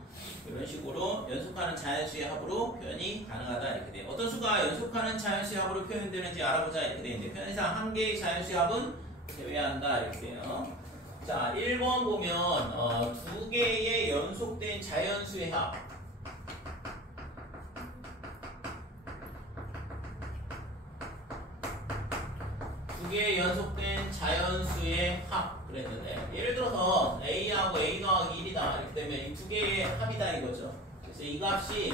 이런 식으로 연속하는 자연수의 합으로 표현이 가능하다 이렇게 돼요. 어떤 수가 연속하는 자연수의 합으로 표현되는지 알아보자 이렇게 되어 있는데, 편의상 한 개의 자연수의 합은 제외한다 이렇게 돼요. 자, 1번 보면 두 개의 연속된 자연수의 합, 두 두 개의 연속된 자연수의 합 그랬는데 예를 들어서 a하고 a 더하기 1이다 이렇기 때문에 이 두 개의 합이다 이거죠. 그래서 이 값이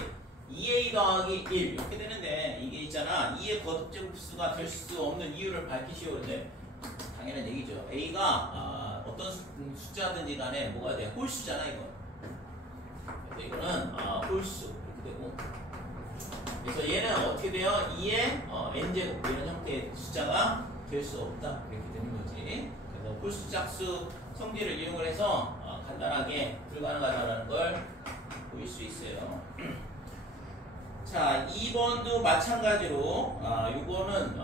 2a 더하기 1 이렇게 되는데 이게 있잖아 2의 거듭제곱수가 될 수 없는 이유를 밝히시오. 근데 당연한 얘기죠. a가 어떤 숫자든지 간에 뭐가 돼? 홀수잖아 이거. 그래서 이거는 홀수 이렇게 되고 그래서 얘는 어떻게 돼요? 2의 n제곱 이런 형태의 숫자가 될 수 없다 이렇게 되는 거지. 그래서 홀수 짝수 성질을 이용을 해서 간단하게 불가능하다는 걸 보일 수 있어요. 자, 2번도 마찬가지로 이거는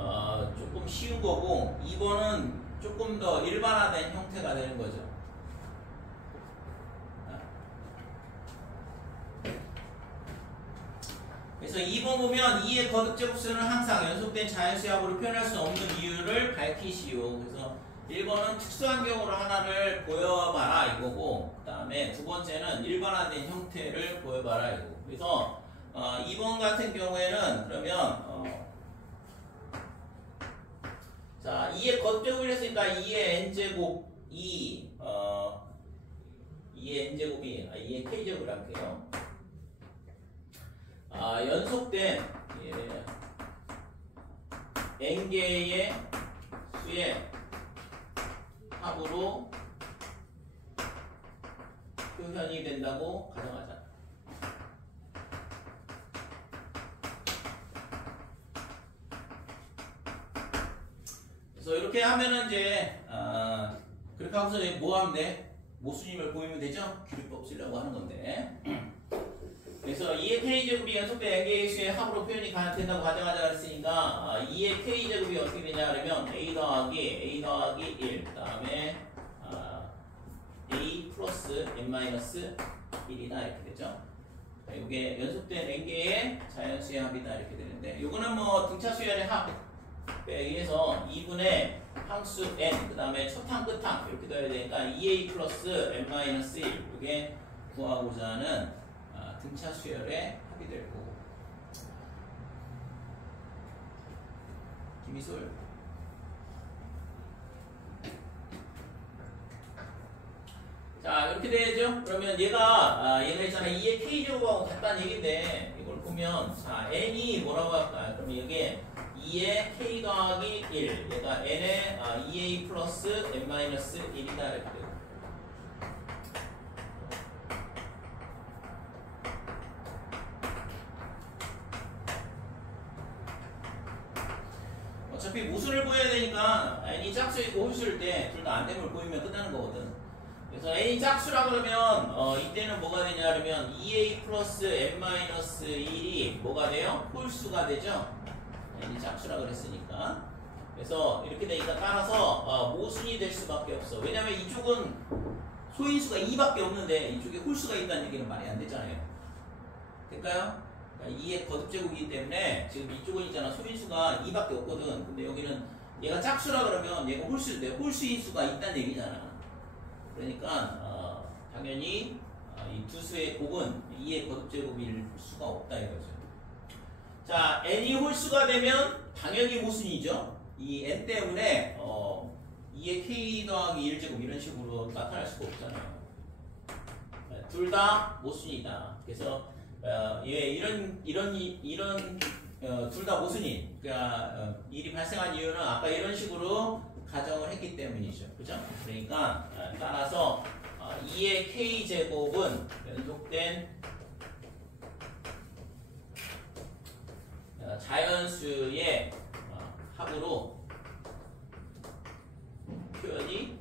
조금 쉬운 거고 2번은 조금 더 일반화된 형태가 되는 거죠. 그래서 2번 보면 2의 거듭제곱수는 항상 연속된 자연수의 합으로 표현할 수 없는 이유를 밝히시오. 그래서 1번은 특수한 경우로 하나를 보여봐라 이거고 그 다음에 두 번째는 일반화된 형태를 보여봐라 이거고 그래서 2번 같은 경우에는 그러면 자 2의 거듭제곱을 했으니까 2의 n제곱 2의 n제곱이 2의 k제곱을 할게요. 연속된 n개의 수의 합으로 표현이 된다고 가정하자. 그래서 이렇게 하면은 이제 그렇게 하고서 뭐 하면 돼? 모순임을 보이면 되죠? 규律법 쓰려고 하는 건데. 그래서 2의 k제곱이 연속된 n개의 수의 합으로 표현이 된다고 가정하자 그랬으니까 2의 k제곱이 어떻게 되냐 그러면 a 더하기 1 그 다음에 a 플러스 n-1이다 이렇게 되죠. 이게 연속된 n개의 자연수의 합이다 이렇게 되는데 요거는 뭐 등차수열의 합에 의해서 2분의 항수 n 그 다음에 첫항 끝항 이렇게 돼야 되니까 2a 플러스 n-1 이게 구하고자 하는 등차 수열의 합이 될 거고. 김희솔. 자 이렇게 되죠. 그러면 얘가 있잖아 2의 k제곱하고 같다는 얘기인데 이걸 보면 자 n이 뭐라고 할까요? 그러면 이게 2의 k 더하기 1 얘가 n의 2a 플러스 n-1이다 이렇게 되고 어차피 모순을 보여야 되니까 n이 짝수이고 홀수일 때 둘 다 안됨을 보이면 끝나는 거거든. 그래서 n이 짝수라 그러면 이때는 뭐가 되냐 그러면 2a 플러스 n-1이 뭐가 돼요? 홀수가 되죠. n이 짝수라 그랬으니까. 그래서 이렇게 되니까 따라서 모순이 될 수밖에 없어. 왜냐면 이쪽은 소인수가 2밖에 없는데 이쪽에 홀수가 있다는 얘기는 말이 안 되잖아요. 될까요? 2의 거듭제곱이기 때문에 지금 이쪽은 있잖아 소인수가 2밖에 없거든. 근데 여기는 얘가 짝수라 그러면 얘가 홀수인데 홀수인 수가 있다는 얘기잖아. 그러니까 당연히 이 두 수의 곱은 2의 거듭제곱일 수가 없다 이거죠. 자 n이 홀수가 되면 당연히 모순이죠. 이 n 때문에 2의 k 더하기 1제곱 이런 식으로 나타날 수가 없잖아요. 둘 다 모순이다. 그래서 이런 둘 다 모순이 그러니까 일이 발생한 이유는 아까 이런 식으로 가정을 했기 때문이죠. 그죠? 그러니까 따라서 2의 k제곱은 연속된 자연수의 합으로 표현이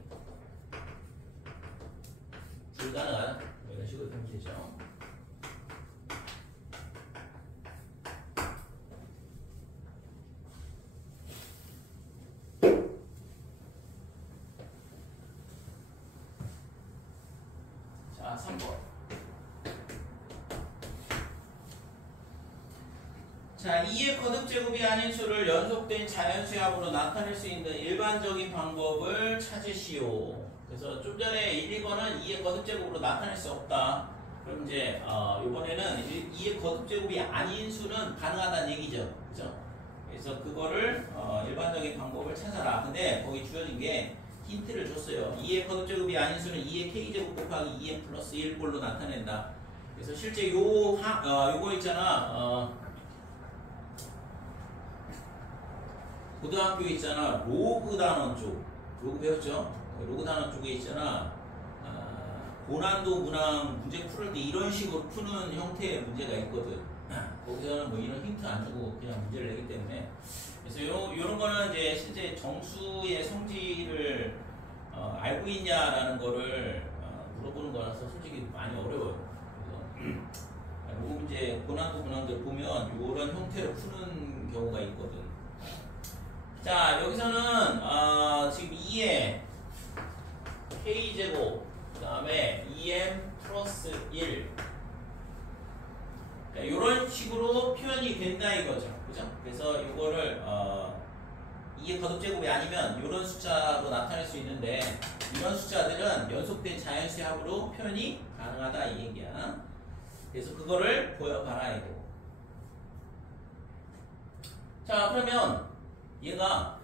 불가능하다. 이런 식으로 되면 되죠. 자, 3번. 자, 2의 거듭제곱이 아닌 수를 연속된 자연수의 합으로 나타낼 수 있는 일반적인 방법을 찾으시오. 그래서 좀 전에 1, 2번은 2의 거듭제곱으로 나타낼 수 없다. 그럼 이제 이번에는 2의 거듭제곱이 아닌 수는 가능하다는 얘기죠. 그죠? 그래서 그거를 일반적인 방법을 찾아라. 근데 거기 주어진 게 힌트를 줬어요. 2의 거듭제곱이 아닌 수는 2의 k제곱 곱하기 2n 플러스 1꼴로 나타낸다. 그래서 실제 요거 있잖아. 고등학교 있잖아. 로그 단원 쪽. 로그 배웠죠? 로그 단원 쪽에 있잖아. 고난도 문항 문제 풀을 때 이런 식으로 푸는 형태의 문제가 있거든. 거기서는 뭐 이런 힌트 안 주고 그냥 문제를 내기 때문에. 그래서 요런 거는 이제 실제 정수의 성질을 알고 있냐라는 거를 물어보는 거라서 솔직히 많이 어려워요. 그래서 로그 문제, 고난도 문항들 보면 요런 형태로 푸는 경우가 있거든. 자, 여기서는 지금 2에 k제곱 그 다음에 2m 플러스 1 이런 식으로 표현이 된다 이거죠. 그죠? 그래서 이거를 2의 거듭제곱이 아니면 이런 숫자로 나타낼 수 있는데 이런 숫자들은 연속된 자연수의 합으로 표현이 가능하다 이 얘기야. 그래서 그거를 보여봐라 이거. 자, 그러면 얘가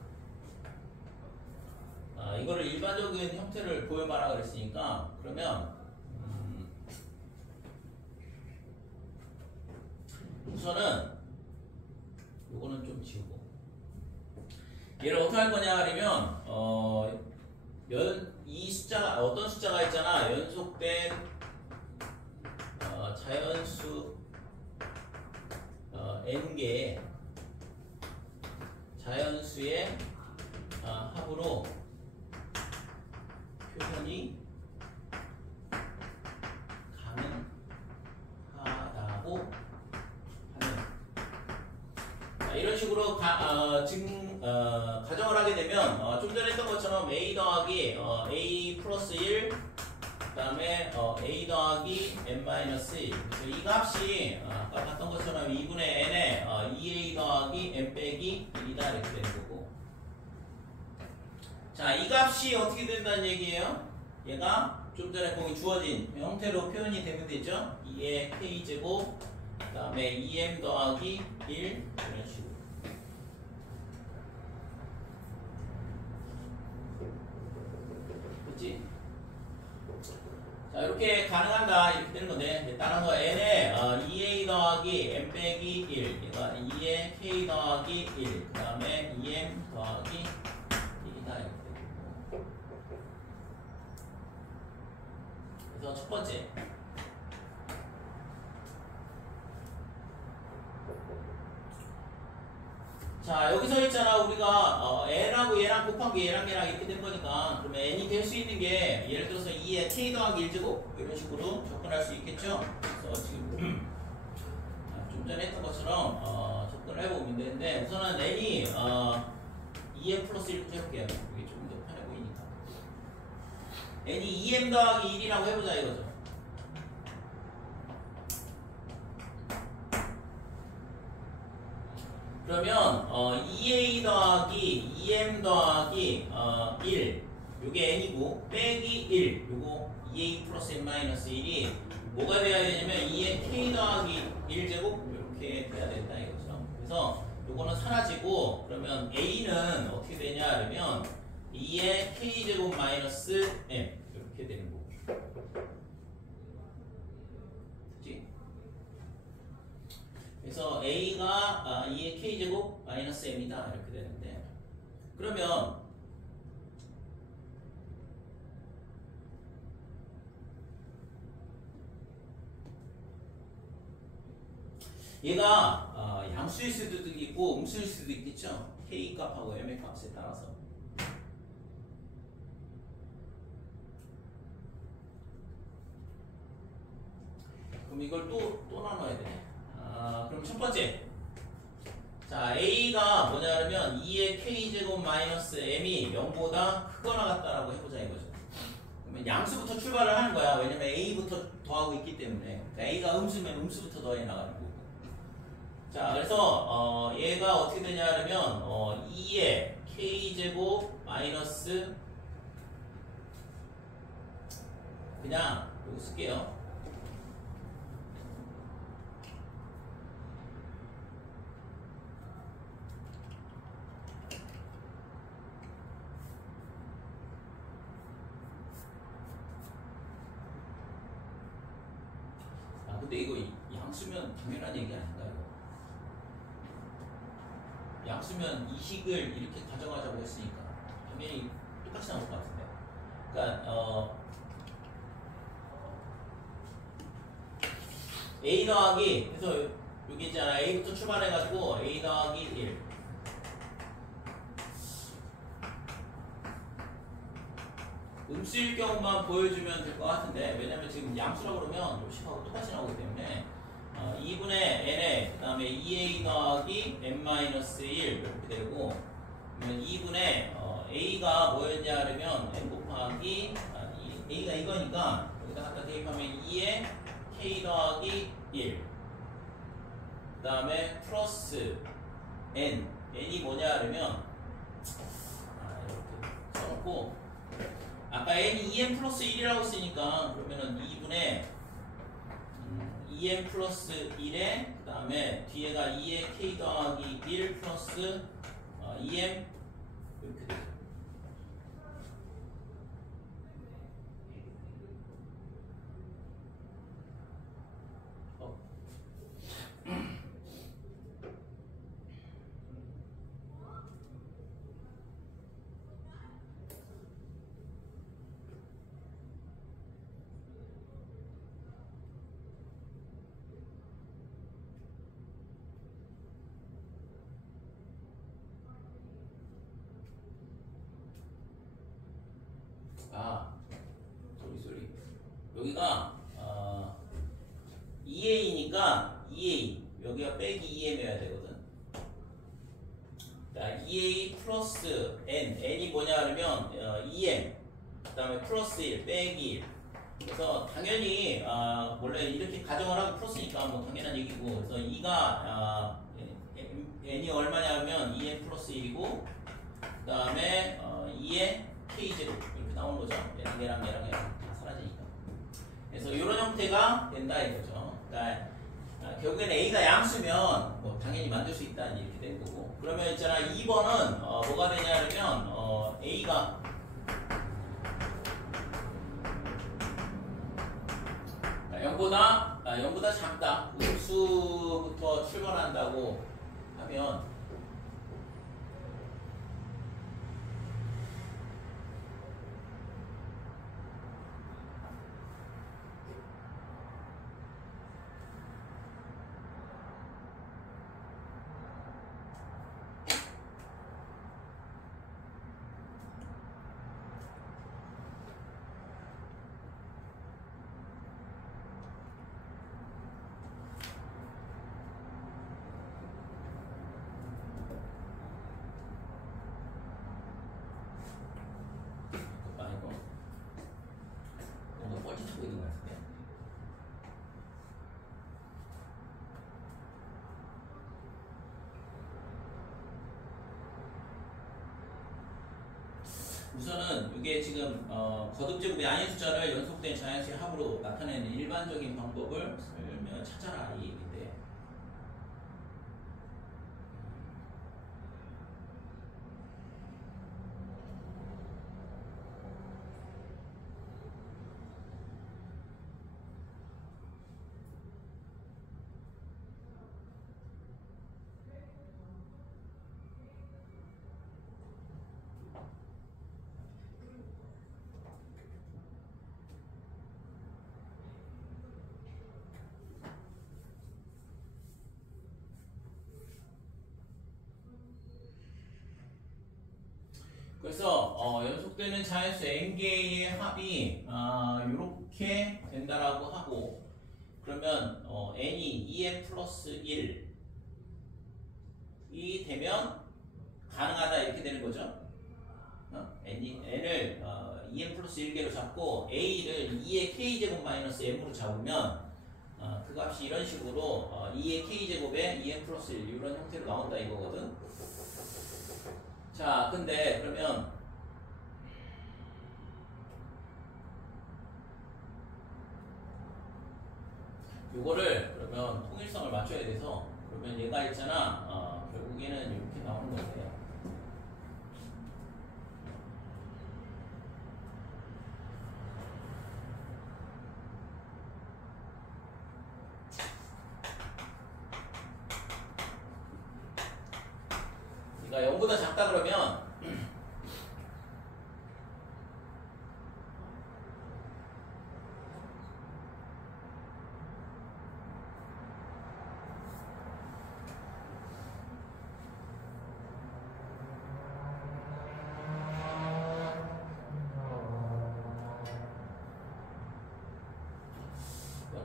이거를 일반적인 형태를 보여봐라 그랬으니까 그러면 우선은 요거는 좀 지우고 얘를 어떻게 할 거냐 하면 이 숫자가 어떤 숫자가 있잖아. 연속된 자연수 n개의 자연수의 합으로 표현이 가능하다고 하는 이런 식으로 가정을 하게 되면 좀 전에 했던 것처럼 a 더하기 a 플러스 1 그 다음에 a 더하기 n 마이너스 1 그래서 이 값이 아까 봤던 것처럼 2분의 n에 2a 더하기 n 빼기 1이다 이렇게 되는 거고. 자, 이 값이 어떻게 된다는 얘기예요? 얘가 좀 전에 거기 주어진 형태로 표현이 되면 되죠? 2의 k제곱 그 다음에 2m 더하기 1 이런 식으로. 그치? 자, 이렇게 가능한다 이렇게 되는 건데 다른 거 n에 2a 더하기 n 빼기 1 얘가 2의 k 더하기 1 그 다음에 2m 더하기 1이다 이렇게. 그래서 첫 번째 자 여기서 있잖아 우리가 n하고 얘랑 곱한 게 얘랑 얘랑 이렇게 된 거니까 그러면 n이 될 수 있는 게 예를 들어서 2에 k 더하기 1제곱 이런 식으로 접근할 수 있겠죠. 그래서 지금 좀 전에 했던 것처럼 접근을 해보면 되는데 우선은 n이 2m 플러스 1부터 해볼게요. 이게 조금 더 편해 보이니까 n이 2m 더하기 1이라고 해보자 이거죠. 그러면 2a 더하기 2m 더하기 1 요게 n이고 빼기 1 요거 2a 플러스 n 마이너스 1이 뭐가 돼야 되냐면 2의 k 더하기 1제곱 이렇게 돼야 된다 이거죠. 그래서 요거는 사라지고 그러면 a는 어떻게 되냐 그러면 2의 k제곱 마이너스 m 이렇게 되는 거고. 그치? 그래서 a가 2의 k제곱 마이너스 m이다 이렇게 되는데 그러면 얘가 양수일 수도 있고 음수일 수도 있겠죠. k 값하고 m의 값에 따라서. 그럼 이걸 또 나눠야 되네. 그럼 첫 번째. 자, a가 뭐냐면 2의 k제곱 마이너스 m이 0보다 크거나 같다라고 해보자 이거죠. 그러면 양수부터 출발을 하는 거야. 왜냐면 a부터 더하고 있기 때문에. 그러니까 a가 음수면 음수부터 더해 나가는 거고. 자, 그래서 얘가 어떻게 되냐 그러면 2의 k제곱 마이너스 그냥 이거 쓸게요. 근데 이거 양수면 당연한 얘기 아닌가 이거? 양수면 이식을 이렇게 가정하자고 했으니까 당연히 똑같이 나올 것 같은데. 그러니까 A 더하기, 그래서 여기 있잖아. A부터 출발해가지고 A 더하기 1. 음수일 경우만 보여주면 될 것 같은데, 왜냐면 지금 양수라고 그러면 요식하고 똑같이 나오기 때문에 2분의 n에 그 다음에 2a 더하기 n-1 이렇게 되고, 그러면 2분의 a가 뭐였냐 하면 n 곱하기 a가 이거니까 여기다 갖다 대입하면 2에 k 더하기 1, 그 다음에 플러스 n이 뭐냐 하면 이렇게 써놓고, 아까 n이 2n 플러스 1이라고 했으니까 그러면은 2분의 2n 플러스 1에 그 다음에 뒤에가 2의 k 더하기 1 플러스 2m 이렇게 되죠. 쏘리. 여기가 2a니까 2a, 여기가 빼기 2m이어야 되거든. 자, 2a 플러스 n이 뭐냐 하면 2m, 그 다음에 플러스 1 빼기 1. 그래서 당연히 원래 이렇게 가정을 하고 풀었으니까 뭐 당연한 얘기고, 그래서 2가 n이 얼마냐 하면 2n 플러스 1이고, 그 다음에 2의 k제곱 이렇게 나오는 거죠. 얘랑 다 사라지니까. 그래서 이런 형태가 된다 이거죠. 그러니까 결국에는 a가 양수면 뭐 당연히 만들 수 있다 이렇게 된 거고. 그러면 있잖아 2번은 뭐가 되냐면 a가 0보다 작다. 음수부터 출발한다고 하면 뻘짓하고 있는 것 같은데. 우선은 이게 지금 거듭제곱이 아닌 숫자를 연속된 자연수의 합으로 나타내는 일반적인 방법을 찾아라 이 얘기인데, 그래서 연속되는 자연수 n개의 합이 이렇게 된다라고 하고, 그러면 n이 2n 플러스 1이 되면 가능하다 이렇게 되는 거죠. n을 2n 플러스 1개로 잡고 a를 2의 k제곱 마이너스 m으로 잡으면 그 값이 이런 식으로 2의 k제곱에 2n 플러스 1 이런 형태로 나온다 이거거든. 자, 근데 그러면 요거를 그러면 통일성을 맞춰야 돼서, 그러면 얘가 있잖아 결국에는 이렇게 나오는 건데요. 그러니까 0보다 작다 그러면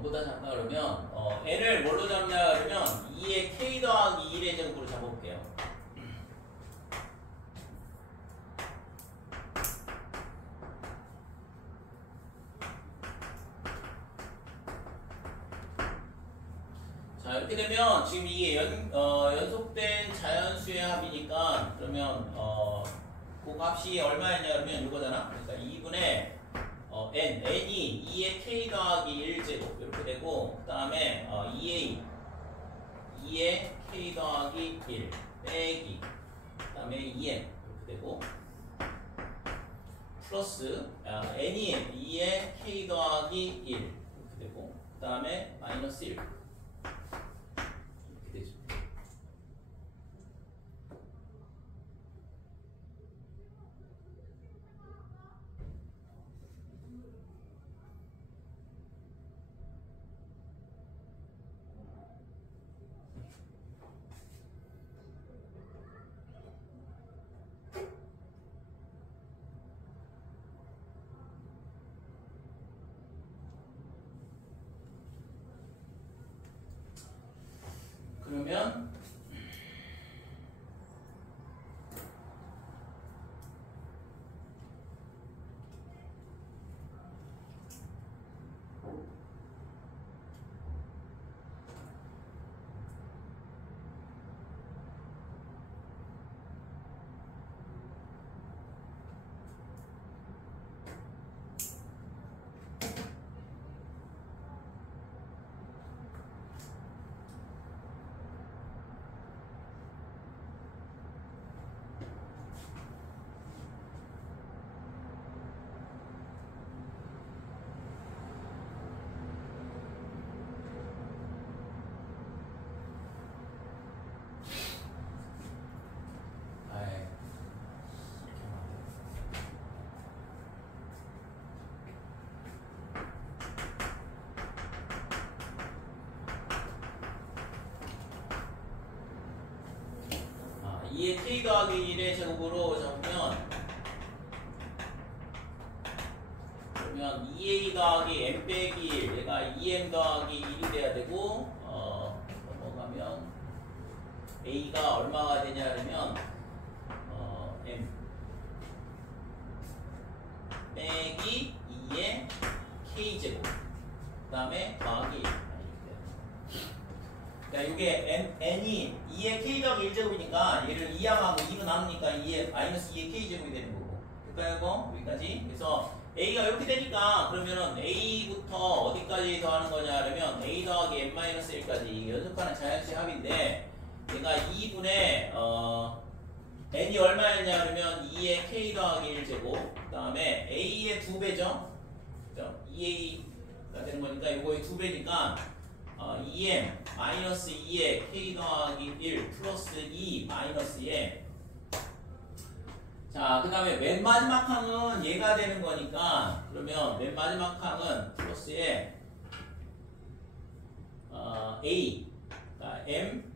보다 작다 그러면 n을 뭘로 잡냐 그러면 2의 k 더하기 1의 제곱으로 잡아볼게요. 자 이렇게 되면 지금 이게 연속된 자연수의 합이니까 그러면 그 값이 얼마였냐 그러면 이거잖아. 그러니까 2분의 n이 2의 k 더하기 1제곱 이렇게 되고 그 다음에 2의 k 더하기 1 빼기 그 다음에 2n 이렇게 되고 플러스 n이 2의 k 더하기 1 이렇게 되고 그 다음에 마이너스 1 이렇게 되죠. 그러면 이의 k 더하기 1의 제곱으로 잡으면 그러면 2a 더하기 m 빼기 1 얘가 2m 더하기 1이 돼야 되고 넘어가면 a가 얼마가 되냐 그러면 m 빼기 2의 k 제곱 그 다음에 더하기 1 그러니까 이게 n이 2의 k 더하기 1제곱이니까 얘를 2항하고 2로 나누니까 2의 마이너스 2의 k 제곱이 되는 거고 그러니까 이거 여기까지 그래서 a가 이렇게 되니까 그러면은 a부터 어디까지 더하는 거냐 그러면 a 더하기 n-1까지 연속하는 자연수의 합인데 얘가 2분의 n이 얼마였냐 그러면 2의 k 더하기 1제곱 그 다음에 a의 2배죠 2a가 되는 거니까 이거의 2배니까 2m 마이너스 2의 k 더하기 1 플러스 2 마이너스 에 자, 그 다음에 맨 마지막 항은 얘가 되는 거니까 그러면 맨 마지막 항은 플러스에 a m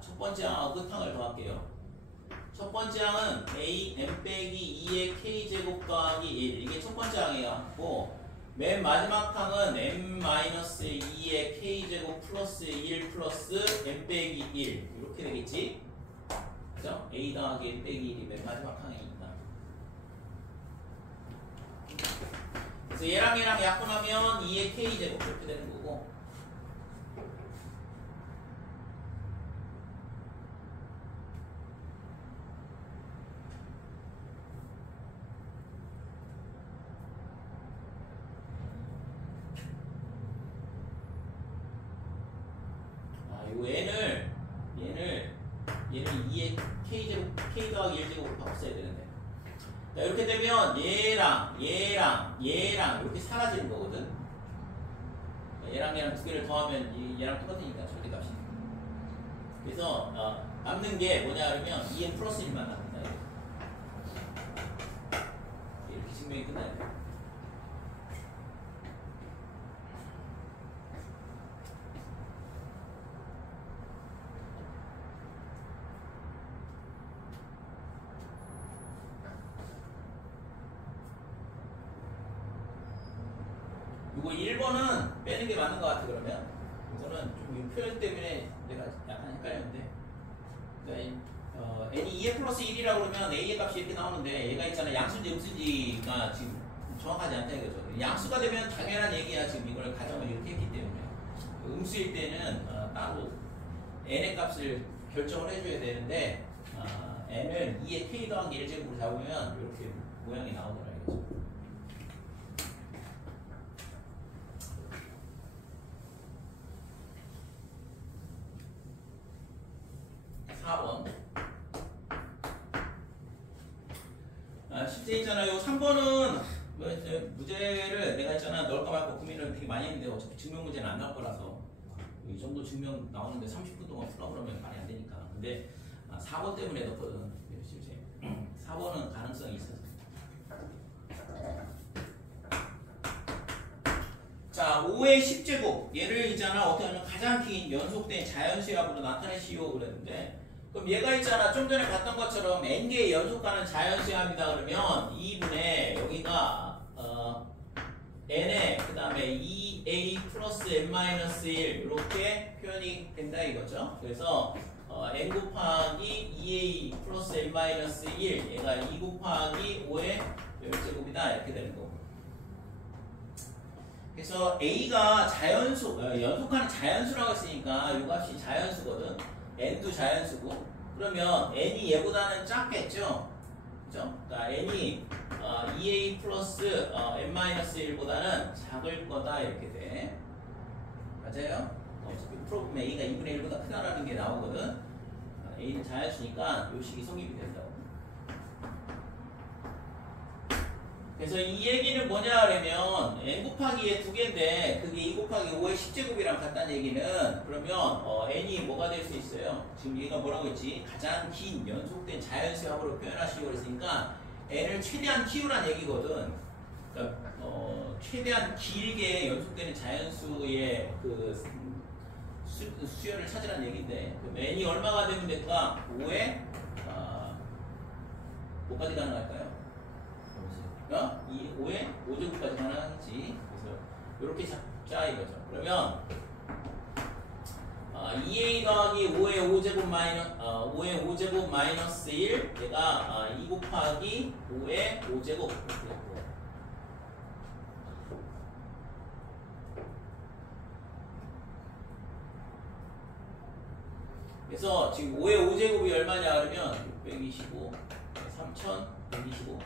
첫 번째 항하고 끝항을 더할게요. 첫 번째 항은 a m 빼기 2의 k 제곱 더하기 1 이게 첫 번째 항이고 맨 마지막 항은 m-2의 k 제곱 플러스 1 플러스 m 빼기 1 이렇게 되겠지? 그죠? a 더하기 m 빼기 1이 맨 마지막 항이니까. 그래서 얘랑 약분하면 2의 k 제곱 이렇게 되는 거고. 얘는 2의 k 더하기 1제곱으로 바꿨어야 되는데 자, 이렇게 되면 얘랑 이렇게 사라지는 거거든. 거거든. 얘랑 얘랑 두 개를 더하면 얘랑 똑같으니까 절대값이. 그래서 남는 게 뭐냐 그러면 2n 플러스 1만 남는다. 이렇게 증명이 끝나야 돼. 이거 1번은 빼는 게 맞는 것 같아. 그러면 이거는 좀 표현 때문에 내가 약간 헷갈렸는데, 그러니까 n이 2n 플러스 1이라고 그러면 a의 값이 이렇게 나오는데 얘가 있잖아. 양수인지 음수인지가 지금 정확하지 않다 이거죠. 양수가 되면 당연한 얘기야. 지금 이걸 가정을 이렇게 했기 때문에. 음수일 때는 따로 n의 값을 결정을 해줘야 되는데 n을 2의 k 더하기 1제곱으로 잡으면 이렇게 모양이 나오더라 이거죠. 실제 있잖아요. 3번은 무죄를 내가 했잖아. 넣을까 말까 고민을 되게 많이 했는데 어차피 증명 문제는 안 나올 거라서 이 정도 증명 나오는데 30분 동안 풀어 그러면 말이 안 되니까. 근데 4번 때문에 넣거든. 실제 4번은 가능성이 있어서. 자, 5의 10제곱 얘를 있잖아. 어떻게 하면 가장 긴 연속된 자연수합으로 나타내시오 그랬는데, 그럼 얘가 있잖아. 좀 전에 봤던 것처럼 n개의 연속하는 자연수합이다 그러면 2분의 여기가 n에 그 다음에 2a 플러스 n-1 이렇게 표현이 된다 이거죠. 그래서 n 곱하기 2a 플러스 n-1 얘가 2 곱하기 5의 10제곱이다 이렇게 되는 거고. 그래서 a가 자연수 연속하는 자연수라고 했으니까 이 값이 자연수거든. n도 자연수고, 그러면 n이 얘보다는 작겠죠? 그죠? 그러니까 n이 2a 플러스 n-1보다는 작을 거다 이렇게 돼. 맞아요? 어차피 프로 보면 a가 2분의 1보다 크다라는 게 나오거든. a는 자연수니까 요 식이 성립이 된다고. 그래서 이 얘기는 뭐냐 하려면 n 곱하기 에 두 개인데 그게 2 곱하기 5의 10제곱이랑 같다는 얘기는, 그러면 n이 뭐가 될 수 있어요? 지금 얘가 뭐라고 했지? 가장 긴 연속된 자연수합으로 표현하시고 그랬으니까 n을 최대한 키우란 얘기거든. 그러니까 최대한 길게 연속되는 자연수의 그 수열을 찾으란 얘기인데, 그럼 n이 얼마가 되면 될까? 5에 뭐까지 가능할까요? 이 5에 5제곱까지 가능하겠지. 그래서 이렇게 잡자 이거죠. 그러면 2a 더하기 5의 5제곱 마이너스 1 얘가 2 곱하기 5의 5제곱 이렇게 되고, 그래서 지금 5의 5제곱이 얼마냐 그러면 625 3125.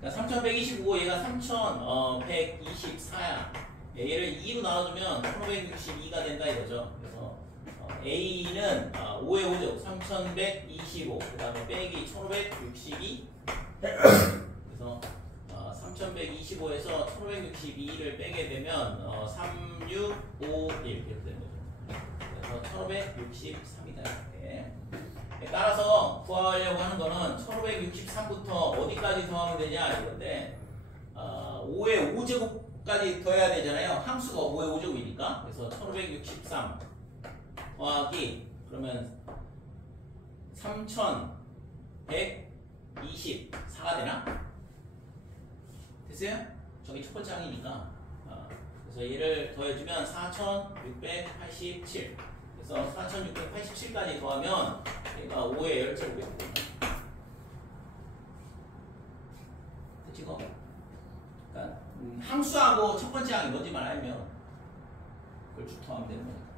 그러니까 3125 얘가 3124야. 얘를 2로 나눠주면 1562가 된다 이거죠. 그래서 A는 5의 5제곱 3125 그 다음에 빼기 1562. 그래서 3125에서 1562를 빼게 되면 3651 이렇게 되는 거죠. 그래서 1563이다 이렇게. 따라서 구하려고 하는 거는 1563부터 어디까지 더하면 되냐 이건데, 5의 5제곱까지 더해야 되잖아요. 함수가 5의 5제곱이니까. 그래서 1563 더하기 그러면 3124가 되나? 됐어요? 저기 첫 번째 항이니까. 그래서 얘를 더해주면 4687. 그래서 4687까지 더하면 얘가 5의 10제곱이 됩니다. 됐지 이거? 그러니까 항수하고 첫 번째 항이 뭔지만 알면 그걸 추토하면 되는 거니까.